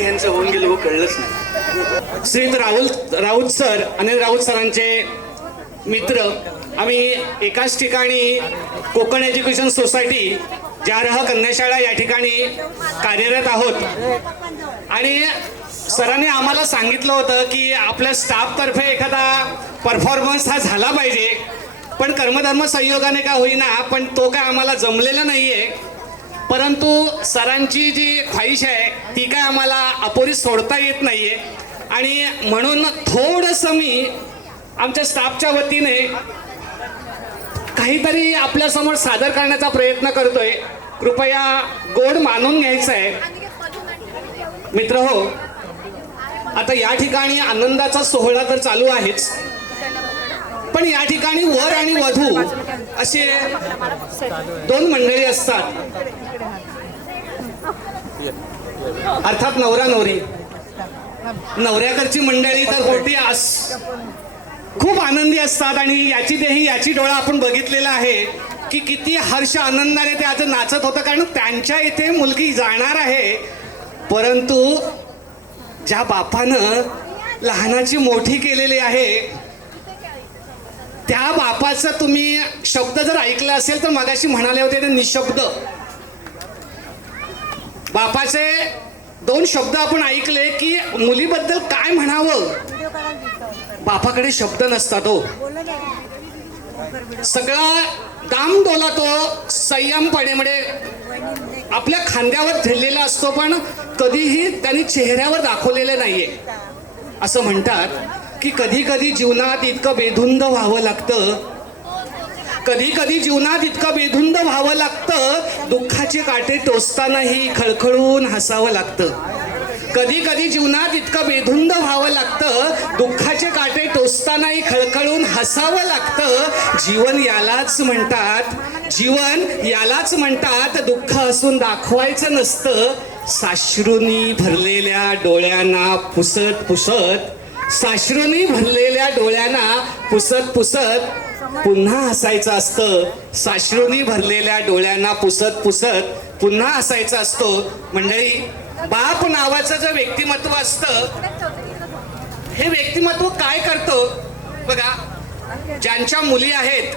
कधी ह्यांचं होऊन गेलं हो कळलंच नाही. श्रीयुत राऊत सर आणि राऊत सरांचे मित्र आम्ही एकाच ठिकाणी कोकण एज्युकेशन सोसायटी जारह कन्याशाळा या ठिकाणी कार्यरत आहोत आणि सरांनी आम्हाला सांगितलं होतं की आपल्या स्टाफतर्फे एखादा परफॉर्मन्स हा झाला पाहिजे, पण कर्मधर्म संयोगाने का होईना पण तो काय आम्हाला जमलेला नाही आहे. परंतु सरांची जी ख्वाहिश आहे ती काय आम्हाला अपुरी सोडता येत नाही आहे आणि म्हणून थोडंसं मी आमच्या स्टाफच्या वतीने काहीतरी आपल्यासमोर सादर करण्याचा प्रयत्न करतोय. कृपया गोड मानून घ्यायचं आहे. मित्र हो, आता या ठिकाणी आनंदाचा सोहळा तर चालू आहेच, पण या ठिकाणी वर आणि वधू असे दोन मंडळी असतात. अर्थात नवरा नवरी. नवऱ्याकडची मंडळी तर मोठी खूप आनंदी असतात आणि याची देही याची डोळा आपण बघितलेला आहे की किती हर्ष आनंदाने ते आज नाचत होतं, कारण त्यांच्या इथे मुलगी जाणार आहे. परंतु ज्या बापानं लहानाची मोठी केलेली आहे त्या बापाचा तुम्ही शब्द जर ऐकला असेल तर मगाशी म्हणाले होते ते निशब्द. बापाचे दोन शब्द आपण ऐकले की मुलीबद्दल काय म्हणावं, बापाकडे शब्द नसतात. हो, सगळा दामडोला तो संयमपणे म्हणजे आपल्या खांद्यावर झेललेला असतो, पण कधीही त्यांनी चेहऱ्यावर दाखवलेलं नाहीये. असं म्हणतात की कधी कधी जीवनात इतकं बेधुंद व्हावं लागतं, कधी कधी जीवनात इतकं बेधुंद व्हावं लागतं, दुःखाचे काटे टोचतानाही खळखळून हसावं लागतं. कधी कधी जीवनात इतकं बेधुंद व्हावं लागतं, दुःखाचे काटे टोचतानाही खळखळून हसावं लागतं. जीवन यालाच म्हणतात, जीवन यालाच म्हणतात, दुःख असून दाखवायचं नसतं. साश्रूंनी भरलेल्या डोळ्यांना पुसत पुसत, साश्रूंनी भरलेल्या डोळ्यांना पुसत पुसत पुन्हा हसायचं असतं. साश्रूंनी भरलेल्या डोळ्यांना पुसत पुसत पुन्हा हसायचं असतं. मंडळी, बाप नावाचं जे व्यक्तिमत्व असतं हे व्यक्तिमत्व काय करतं बघा. ज्यांच्या मुली आहेत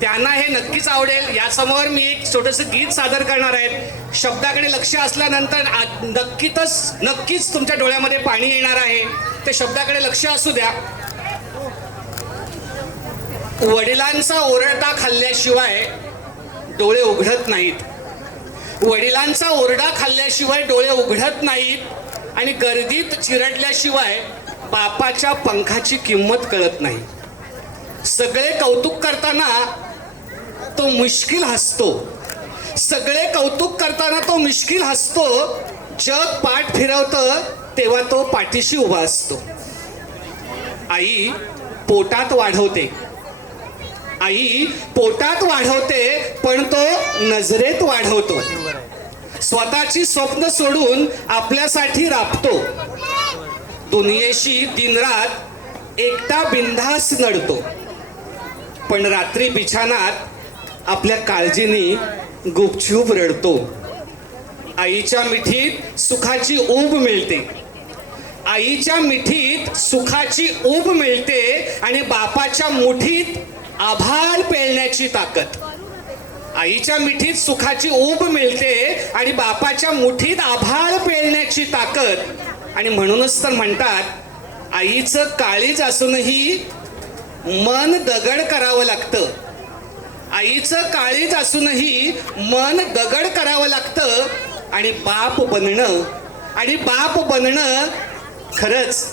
त्यांना हे नक्कीच आवडेल. यासमोर मी एक छोटंसं गीत सादर करणार आहे. शब्दाकडे लक्ष असल्यानंतर नक्कीच तुमच्या डोळ्यामध्ये पाणी येणार आहे. ते शब्दाकडे लक्ष असू द्या. वडिलांचा ओरडा खाल्ल्याशिवाय डोळे उघडत नाहीत. वडिलांचा ओरडा खाल्ल्याशिवाय डोळे उघडत नाहीत आणि गर्दीत चिरडल्याशिवाय बापाच्या पंखाची किंमत कळत नाही. सगळे कौतुक करताना तो मुश्किल हसतो. सगळे कौतुक करताना तो मुश्किल हसतो. जग पाठ फिरवतं तेव्हा तो पाठीशी उभा असतो. आई पोटात वाढवते, आई पोटात वाढवते, पण तो नजरेत वाढवतो. स्वतःची स्वप्न सोडून आपल्यासाठी राबतो. दुनियेशी दिनरात एकटा बिनधास्त लढतो, पण रात्री बिछानात आपल्या काळजीने गुपचूप रडतो. आईच्या मिठीत सुखाची ऊब मिळते, आईच्या मिठीत सुखाची ऊब मिळते आणि बापाच्या मुठीत आभाळ पेलण्याची ताकद. आईच्या मिठीत सुखाची ऊब मिळते आणि बापाच्या मुठीत आभाळ पेलण्याची ताकद. आणि म्हणूनच तर म्हणतात आईचं काळीज असूनही मन दगड करावं लागतं. आईचं काळीज असूनही मन दगड करावं लागतं. आणि बाप बनणं खरंच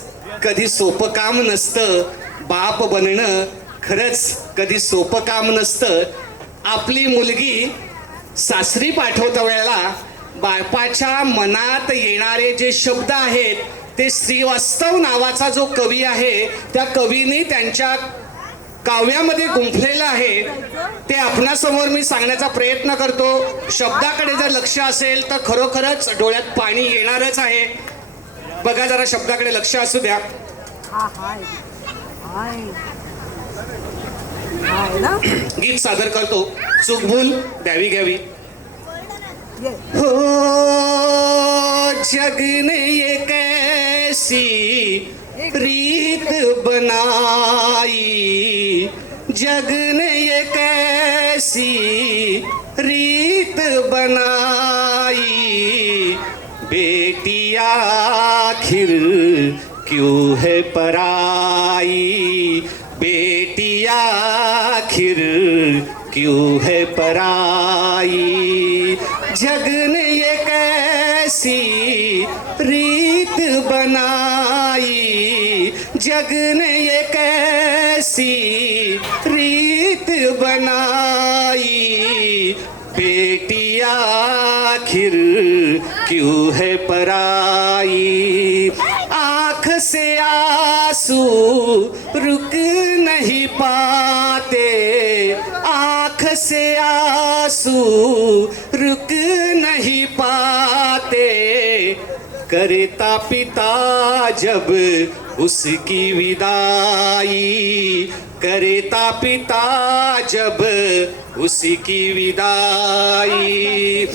कधी सोपं काम नसतं. बाप बनणं खरंच कधी सोपं काम नसतं. आपली मुलगी सासरी पाठवता वेळेला बापाच्या मनात येणारे जे शब्द आहेत ते श्रीवास्तव नावाचा जो कवी आहे त्या कवीने त्यांच्या काव्यामध्ये गुंफलेलं आहे. ते आपणासमोर मी सांगण्याचा प्रयत्न करतो. शब्दाकडे जर लक्ष असेल तर खरोखरच डोळ्यात पाणी येणारच आहे. बघा, जरा शब्दाकडे लक्ष असू द्या. गीत सादर करतो. चूकभूल द्यावी घ्यावी. हो जग ने ये कैसी रीत बनाई, जग ने ये कैसी रीत बनाई, बेटी आखिर क्यों है पराई, बेटी आखिर क्यों है पराई, जग ने ये कैसी रीत बनाई, जग ने ये कैसी रीत बनाई, बेटी आखिर क्यों है पराई, आँख से आंसू रुक नहीं पाते, आँख से आंसू रुक नहीं पाते, करता पिता जब उसकी विदाई, करता पिता जब उसकी विदाई,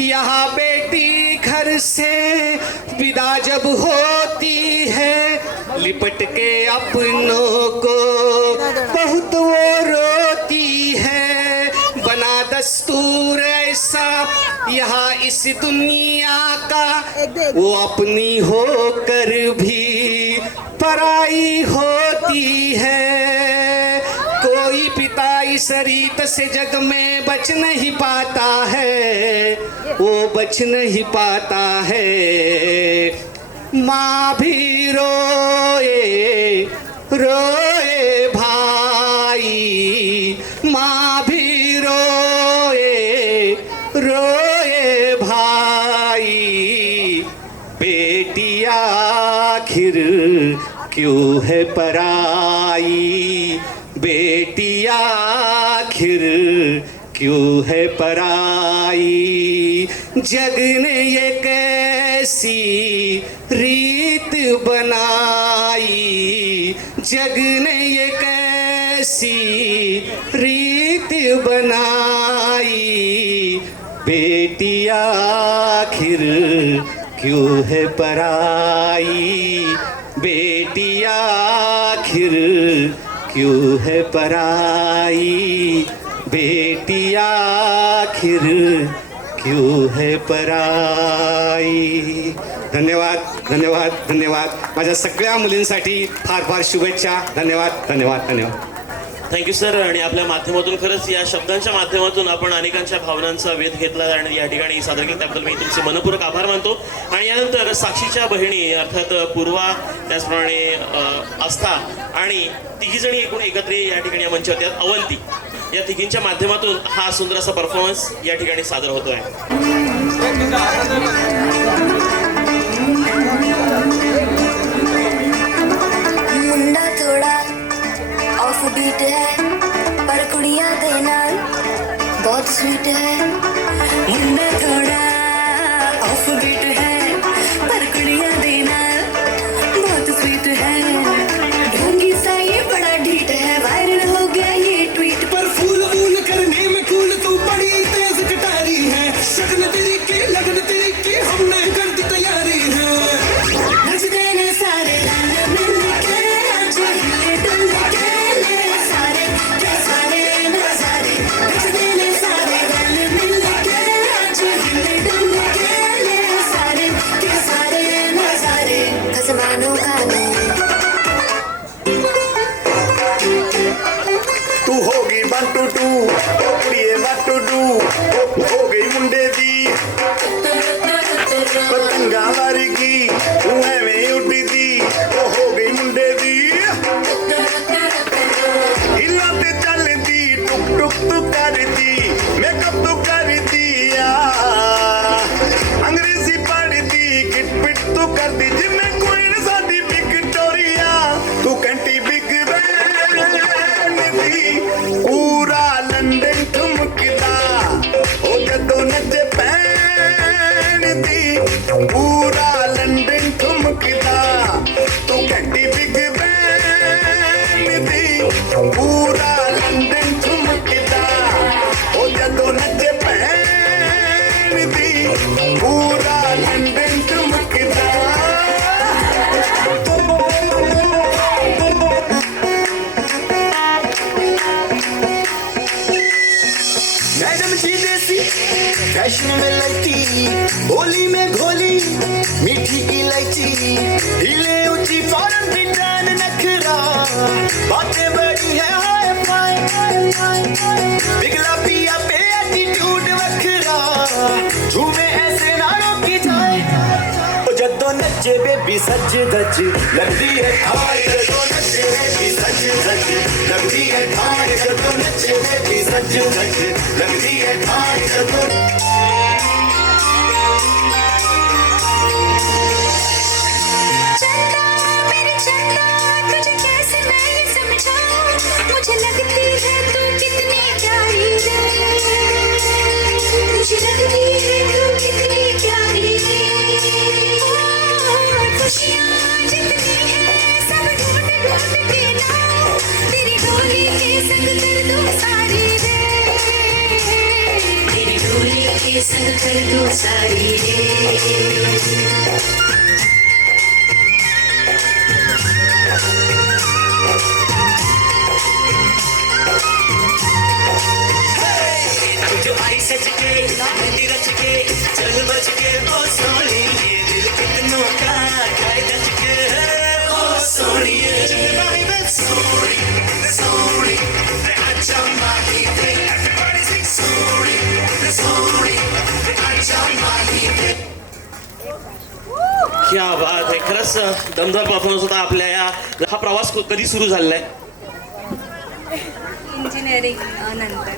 यहाँ बेटी घर से विदा जब होती है, लिपट के अपनों को बहुत वो रोती है, बना दस्तूर ऐसा यहाँ इस दुनिया का, वो अपनी होकर भी पराई होती है, कोई पिता इस रीत से जग में बच नहीं पाता है, वो बच नहीं पाता है, माँ भी रोए रोए भाई, माँ भी रोए रोए भाई, बेटी आखिर क्यों है पराई, बेटी आखिर क्यों है पराई, जग ने ये कैसी रीत बनाई, जग ने ये कैसी रीत बनाई, बेटी आखिर क्यों है पराई, बेटी आखिर क्यों है पराई, बेटी आखिर क्यों है पराई. धन्यवाद धन्यवाद धन्यवाद. माझ्या सगळ्या मुलींसाठी फार फार शुभेच्छा. धन्यवाद धन्यवाद धन्यवाद. Thank you sir. आणि आपल्या माध्यमातून खरंच या शब्दांच्या माध्यमातून आपण अनेकांच्या भावनांचा वेध घेतला आणि या ठिकाणी सादर केलं, त्याबद्दल मी तुमचे मनपूर्वक आभार मानतो. आणि यानंतर साक्षीच्या बहिणी अर्थात पूर्वा, त्याचप्रमाणे आस्था आणि तिघीजणी एकूण एकत्र या ठिकाणी या मंचावरती आहेत. अवंती, या तिघींच्या माध्यमातून हा सुंदर असा परफॉर्मन्स या ठिकाणी सादर होतोय. मुंडा थोड़ा ऑफ बीट है पर कुड़िया दे नाल बहुत स्वीट है, मुंडा थोड़ा ऑफ बीट है पर कुड़िया दे नाल बहुत स्वीट है, ढोंगी सा ये बड़ा ढीठ है, वायरल हो गया ये ट्वीट पर, फूल फूल करने में कूल तू बड़ी तेज कटारी है, शगन तेरी के लगन तेरी के हमने कर दी तैयारी है, नच देने सारे रंग मिल के आज हिले डुल के ले सारे के सारे नजारे, नच देने सारे रंग मिल के आज हिले डुल के ले सारे के सारे नजारे, खसमानो खाने तू होगी 1 2 2 कुड़िए 1 2 2 हो गई मुंडे दी पतंगा वर्गी तू एवें उड़ी दी, हो गई मुंडे दी हिला ते चलदी टुक टुक तू करदी मेकअप तू कर दिया, अंग्रेजी पढ़दी किट पिट तू करदी जिम्मे क्वीन साडी विक्टोरिया, तू कंटी बिग बैन दी पूरा लंदन ठुमकदा, ओ जदों नचे पैन दी पूरा लंदन ठुमकदा, तू कंटी बिग बैन दी पूरा लंदन ठुमकदा, ओ जदों नचे पैन दी पूरा लंदन ठुमकदा. होली में घोली मीठी इलायची हिले ऊंची फॉरेन ब्रिटेन नखरा बातें बड़ी है हाय फाय पिघला पिया पे एटीट्यूड वखरा झूमे ऐसे नारों की जाए ओ जद्दो नचे बेबी सच धज लगदी है हाय जद्दो नचे बेबी सच धज लगदी है हाय जद्दो नचे बेबी सच धज लगदी है हाय जद्दो तुझे कैसे मैं ये समझाऊं मुझे लगती है तू कितनी प्यारी रे मुझे लगती है तू कितनी प्यारी रे खुशियाँ जितनी है सब ढूंढ ढूंढ के लाऊं तेरी डोली के संग कर दूं सारी रे तेरी डोली के संग कर दूं सारी रे जो आई सच के मेहंदी रच के चल बच के ओ सोनी ये दिल कितनों का खाए दच के ओ सोनी सोनी सोनी अच्छा माही थे everybody sing sorry sorry अच्छा माही थे क्या बात आहे. खरंच दमदार परफॉर्मन्स होता आपल्या हा प्रवास कधी सुरू झालाय? इंजिनिअरिंग नंतर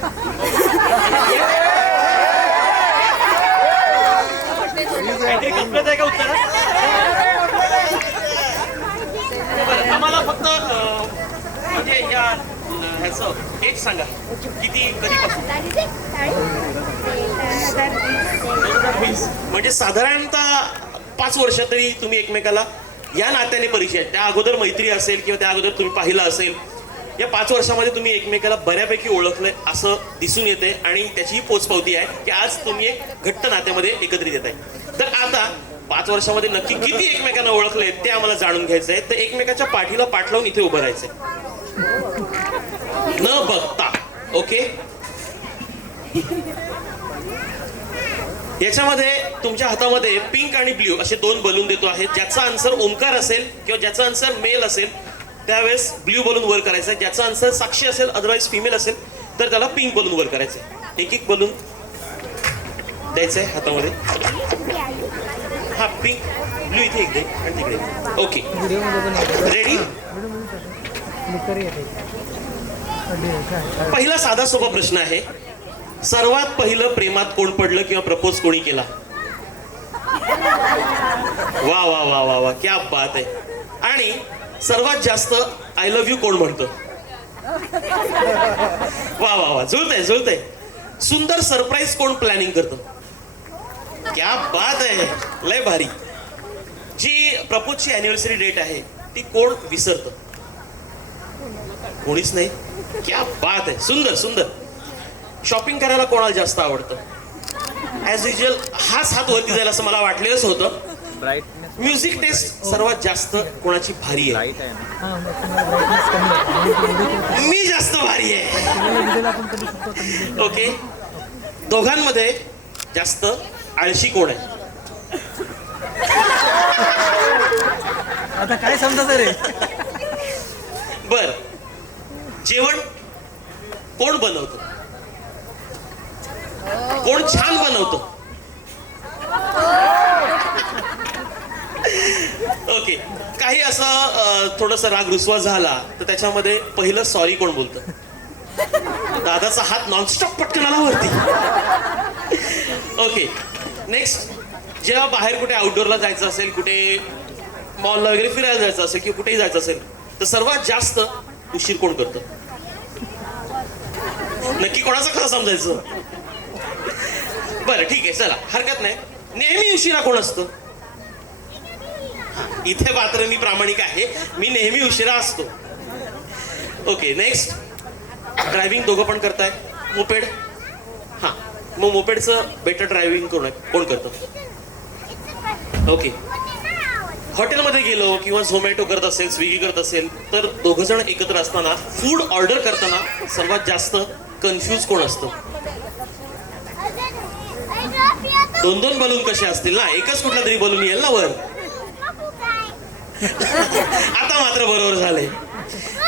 आम्हाला फक्त म्हणजे या ह्याचं एक सांगा किती कधीपासून? 2020 म्हणजे साधारणतः 5 वर्ष तरी तुम्ही एकमेकाला या नात्याने परिचय आहेत. त्या अगोदर मैत्री असेल किंवा त्या अगोदर तुम्ही पाहिलं असेल. या 5 वर्षामध्ये तुम्ही एकमेकाला बऱ्यापैकी ओळखलंय असं दिसून येते आणि त्याची ही पोचपावती आहे की आज तुम्ही एक घट्ट नात्यामध्ये एकत्रित येत आहे. तर आता 5 वर्षामध्ये नक्की किती एकमेकांना ओळखलंय ते आम्हाला जाणून घ्यायचंय. तर एकमेकाच्या पाठीला पाठ लावून इथे उभं राहायचंय न बघता. ओके, याच्यामध्ये तुमच्या हातामध्ये पिंक आणि ब्ल्यू असे 2 बलून देतो आहे. ज्याचा आन्सर ओंकार असेल किंवा ज्याचा आन्सर मेल असेल त्यावेळेस ब्ल्यू बलून वर करायचा. ज्याचा आन्सर साक्षी असेल अदरवाईज फिमेल असेल तर त्याला पिंक बलून वर करायचं. एक एक बलून द्यायचंय हातामध्ये. हा पिंक ब्ल्यू इथे एक दे आणि तिकडे. Okay, ready? पहिला साधा सोपा प्रश्न आहे. सर्वात पहिलं प्रेमात कोण पडलं किंवा प्रपोज कोणी केला? वा वा वा वा वा, क्या बात आहे. आणि सर्वात जास्त आय लव्ह यू कोण म्हणतं? वा वा वा, जुळतंय जुळतंय. सुंदर सरप्राईज कोण प्लॅनिंग करतं? क्या बात आहे, लय भारी. जी प्रपोजची अॅनिव्हर्सरी डेट आहे ती कोण विसरतं? कोणीच नाही. क्या बात आहे, सुंदर सुंदर. शॉपिंग करायला कोणाला जास्त आवडतं? ॲज युजल हाच हात वरती जाईल असं मला वाटलेलंच होतं. म्युझिक टेस्ट सर्वात जास्त कोणाची भारी आहे? मी जास्त भारी आहे. ओके, दोघांमध्ये जास्त आळशी कोण आहे? आता काय समजा रे. बर, जेवण कोण बनवतं? कोण छान बनवतं? ओके, काही असं थोडस राग रुसवा झाला तर त्याच्यामध्ये पहिलं सॉरी कोण बोलतं? दादाचा हात नॉनस्टॉप पटकन आला वरती. Okay, next. जेव्हा बाहेर कुठे आउटडोअरला जायचं असेल, कुठे मॉलला वगैरे फिरायला जायचं असेल किंवा कुठेही जायचं असेल तर सर्वात जास्त उशीर कोण करतं? नक्की कोणाचं खरं समजायचं? बरं ठीक आहे, चला हरकत नाही. नेहमी उशिरा कोण असतं? इथे मात्र मी प्रामाणिक आहे, मी नेहमी उशिरा असतो. Okay, next. ड्रायव्हिंग दोघं पण करताय. मोपेड, हा, मग मोपेडचं बेटर ड्रायव्हिंग कोण करतं? ओके, हॉटेलमध्ये गेलो किंवा झोमॅटो करत असेल, स्विगी करत असेल तर दोघं जण एकत्र असताना फूड ऑर्डर करताना सर्वात जास्त कन्फ्यूज कोण असतं? 2 बलून कसे असतील ना, एकच कुठला तरी बलून येईल ना वर. आता मात्र बरोबर झाले.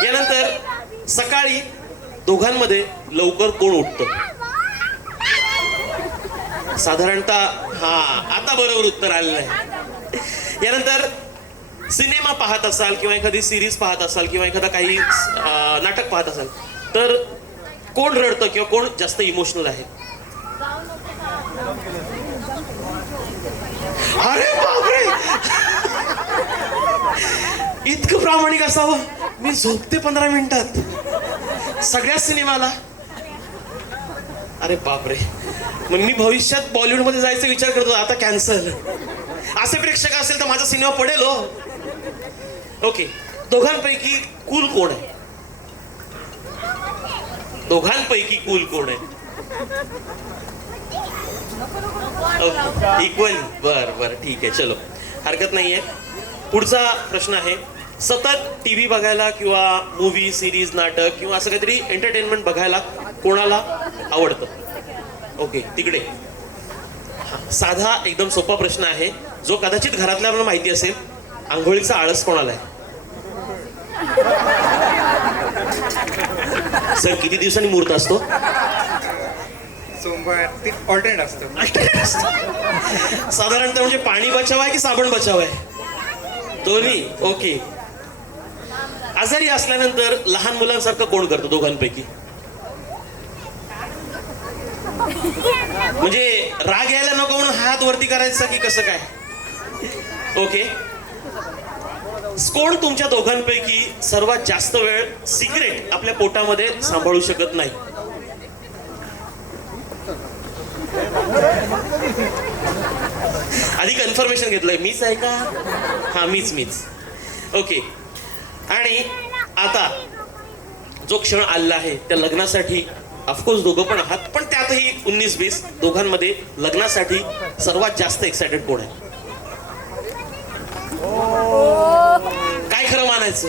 यानंतर सकाळी दोघांमध्ये लवकर कोण उठतं? साधारणतः हा, आता बरोबर उत्तर आलेलं आहे. यानंतर सिनेमा पाहत असाल किंवा एखादी सिरीज पाहत असाल किंवा एखादा काही नाटक पाहत असाल तर कोण रडतं किंवा कोण जास्त इमोशनल आहे? अरे बापरे, इतकं प्रामाणिक असावं. मी झोपते 15 मिनिटात सगळ्या सिनेमाला. अरे बापरे, मग मी भविष्यात बॉलिवूड मध्ये जायचा विचार करतो, आता कॅन्सल. असे प्रेक्षक असेल तर माझा सिनेमा पडेल हो. ओके, दोघांपैकी कूल कोण आहे? दोघांपैकी कूल कोण आहे? इक्वली. बर ठीक आहे, चलो हरकत नाहीये. पुढचा प्रश्न आहे, सतत टीव्ही बघायला किंवा मूवी सिरीज नाटक किंवा असं काहीतरी एंटरटेनमेंट बघायला कोणाला आवडतं? ओके, तिकडे. साधा एकदम सोपा प्रश्न आहे जो कदाचित घरातल्याला माहिती असेल. आंघोळीचा आळस कोणाला आहे? सर किती दिवसांनी मुहूर्त असतो? सोमवार. ते ऑल्टरनेट असतं. साधारणतः म्हणजे पाणी बचाव आहे की साबण बचाव आहे? दोन्ही. ओके. आजारी असल्यानंतर लहान मुलांसारखं कोण करतं दोघांपैकी? म्हणजे राग यायला नको म्हणून हात वरती करायचा की कसं काय? ओके. कोण तुमच्या दोघांपैकी सर्वात जास्त वेळ सिक्रेट आपल्या पोटामध्ये सांभाळू शकत नाही? आधी कन्फर्मेशन घेतलंय, मीच आहे का? हा, मीच. ओके. आणि आता जो क्षण आलेला आहे त्या लग्नासाठी ऑफकोर्स दोघं पण आहात, पण त्यातही 19-20 दोघांमध्ये लग्नासाठी सर्वात जास्त एक्साइटेड कोण आहे? काय खरं मानायचं?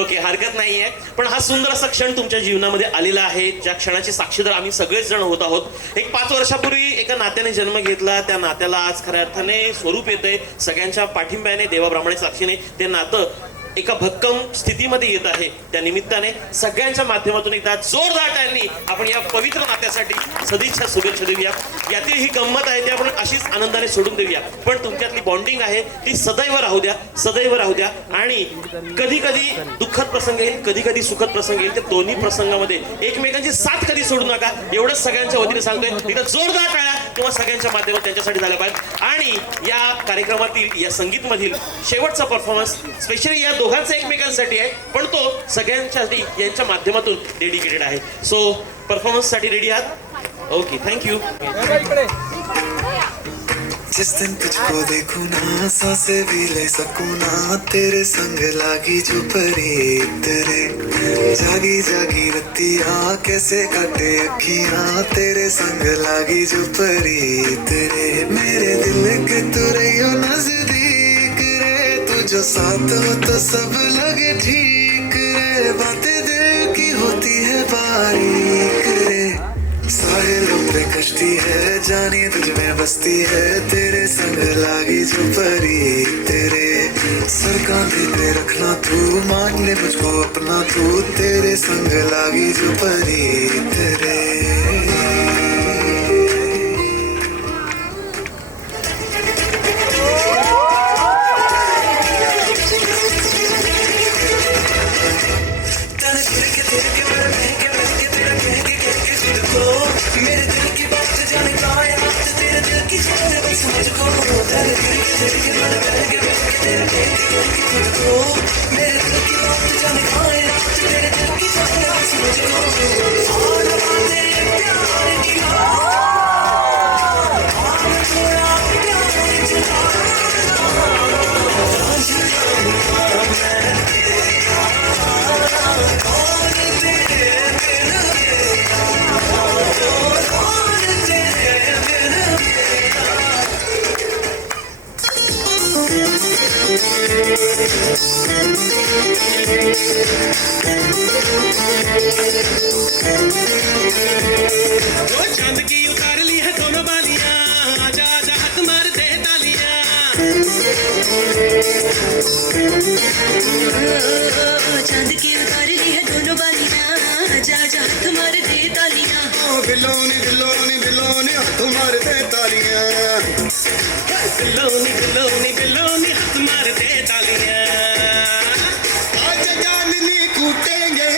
ओके, हरकत नाहीये. पण हा सुंदर असा क्षण तुमच्या जीवनामध्ये आलेला आहे, ज्या क्षणाची साक्षीदार आम्ही सगळेच जण होत आहोत. एक 5 वर्षापूर्वी एका नात्याने जन्म घेतला, त्या नात्याला आज खऱ्या अर्थाने स्वरूप येतंय. सगळ्यांच्या पाठिंब्याने, देवाब्राह्मणे साक्षीने ते नातं एका भक्कम स्थितीमध्ये येत आहे. त्या निमित्ताने सगळ्यांच्या माध्यमातून एकदा जोरदार टाळ्यांनी आपण या पवित्र नात्यासाठी सदिच्छा शुभेच्छा देऊया. यातील ही गंमत आहे ती आपण अशीच आनंदाने सोडून देऊया, पण तुमच्यातली बॉन्डिंग आहे ती सदैव राहू द्या. आणि कधी कधी दुःखद प्रसंग येईल, कधी कधी सुखद प्रसंग येईल. त्या दोन्ही प्रसंगामध्ये एकमेकांची साथ कधी सोडू नका, एवढंच सगळ्यांच्या वतीने सांगतोय. एकदा जोरदार टाळ्या किंवा सगळ्यांच्या माध्यमातून त्यांच्यासाठी झाल्या पाहिजे. आणि या कार्यक्रमातील, या संगीतमधील शेवटचा परफॉर्मन्स स्पेशली या दोघांचा एकमेकांसाठी आहे, पण तो सगळ्यांसाठी यांच्या माध्यमातून डेडिकेटेड आहे. सो परफॉर्मन्स साठी रेडी आहात? Okay, thank you. जिस दिन तुझको देखूं ना सांसें भी ले सकूं ना, तेरे संग लागी जो परी तेरे, जागी जागी रतियां कैसे काटे अखियां, तेरे संग लागी जो परी तेरे, मेरे दिल के तू रहियो नजदीक रे, तू जो साथ हो तो सब लगे ठीक रे, बातें दिल की होती है बारीक रे, साहिलों पे कश्ती है जानी तुझ में बसती है, तेरे संग लागी जो परी तेरे, सर कांधे पे रखना तू, मान ले मुझको अपना तू, तेरे संग लागी जो परी तेरे. मेरे दिल की बात जाने कहाँ है बात, तेरे दिल की जाने बस मुझको, तेरे दिल के मन बह के तेरे दिल की खुद को, मेरे दिल की बात जाने कहाँ है बात, तेरे दिल की जाने बस मुझको, और बातें प्यार की Thank you. चांद की उतार ली है दोनों बालियां, जा जा हाथ मार दे तालियां। बिलोनी बिलोनी बिलोनी हाथ मार दे तालियां, बिलोनी बिलोनी बिलोनी हाथ मार दे तालियां। आज जाननी कूटेंगे,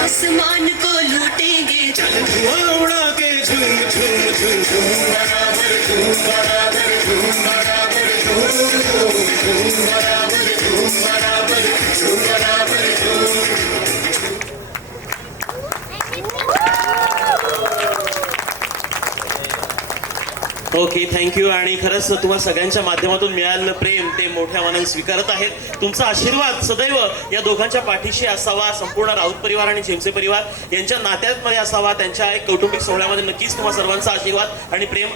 आसमान को लूटेंगे, चल धुआं उड़ा के झूम झूम झूम झूम बराबर झूम बराबर झूम बराबर झूम झूम बराबर झूम बराबर झूम बराबर झूम। Okay, thank you. आणि खरंच तुम्हा सगळ्यांच्या माध्यमातून मिळालेलं प्रेम ते मोठ्या मनाने स्वीकारत आहेत. तुमचा आशीर्वाद सदैव या दोघांच्या पाठीशी असावा, संपूर्ण राऊत परिवार आणि झेमसे परिवार यांच्या नात्यामध्ये असावा. त्यांच्या एक कौटुंबिक सोहळ्यामध्ये नक्कीच तुम्हा सर्वांचा आशीर्वाद आणि प्रेम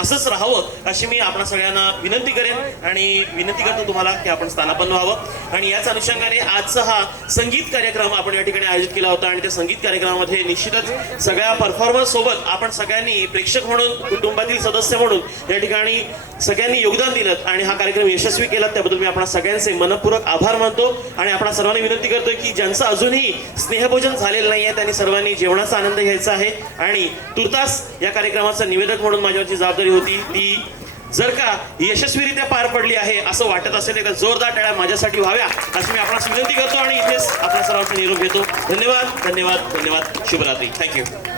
असंच राहावं अशी मी आपणा सगळ्यांना विनंती करेन आणि विनंती करतो तुम्हाला की आपण स्थानापन्न व्हावं. आणि याच अनुषंगाने आजचा हा संगीत कार्यक्रम आपण या ठिकाणी आयोजित केला होता आणि त्या संगीत कार्यक्रमामध्ये निश्चितच सगळ्या परफॉर्मन्स सोबत आपण सगळ्यांनी प्रेक्षक म्हणून, कुटुंबातील सदस्य म्हणून या ठिकाणी सगळ्यांनी योगदान दिलं आणि हा कार्यक्रम यशस्वी केला. त्याबद्दल मी आपणा सगळ्यांचे मनपूर्वक आभार मानतो आणि आपण सर्वांनी विनंती करतोय की ज्यांचं अजूनही स्नेहभोजन झालेलं नाहीये त्यांनी सर्वांनी जेवणाचा आनंद घ्यायचा आहे. आणि तुर्तास या कार्यक्रमाचं निवेदक म्हणून माझ्यावरची जबाबदारी होती, ती जर का यशस्वीरित्या पार पडली आहे असं वाटत असेल तर जोरदार टाळ्या माझ्यासाठी व्हाव्या अशी मी आपणास विनंती करतो आणि इथेच आपल्या सर्वांचा निरोप घेतो. धन्यवाद धन्यवाद धन्यवाद. शुभरात्री. थँक्यू.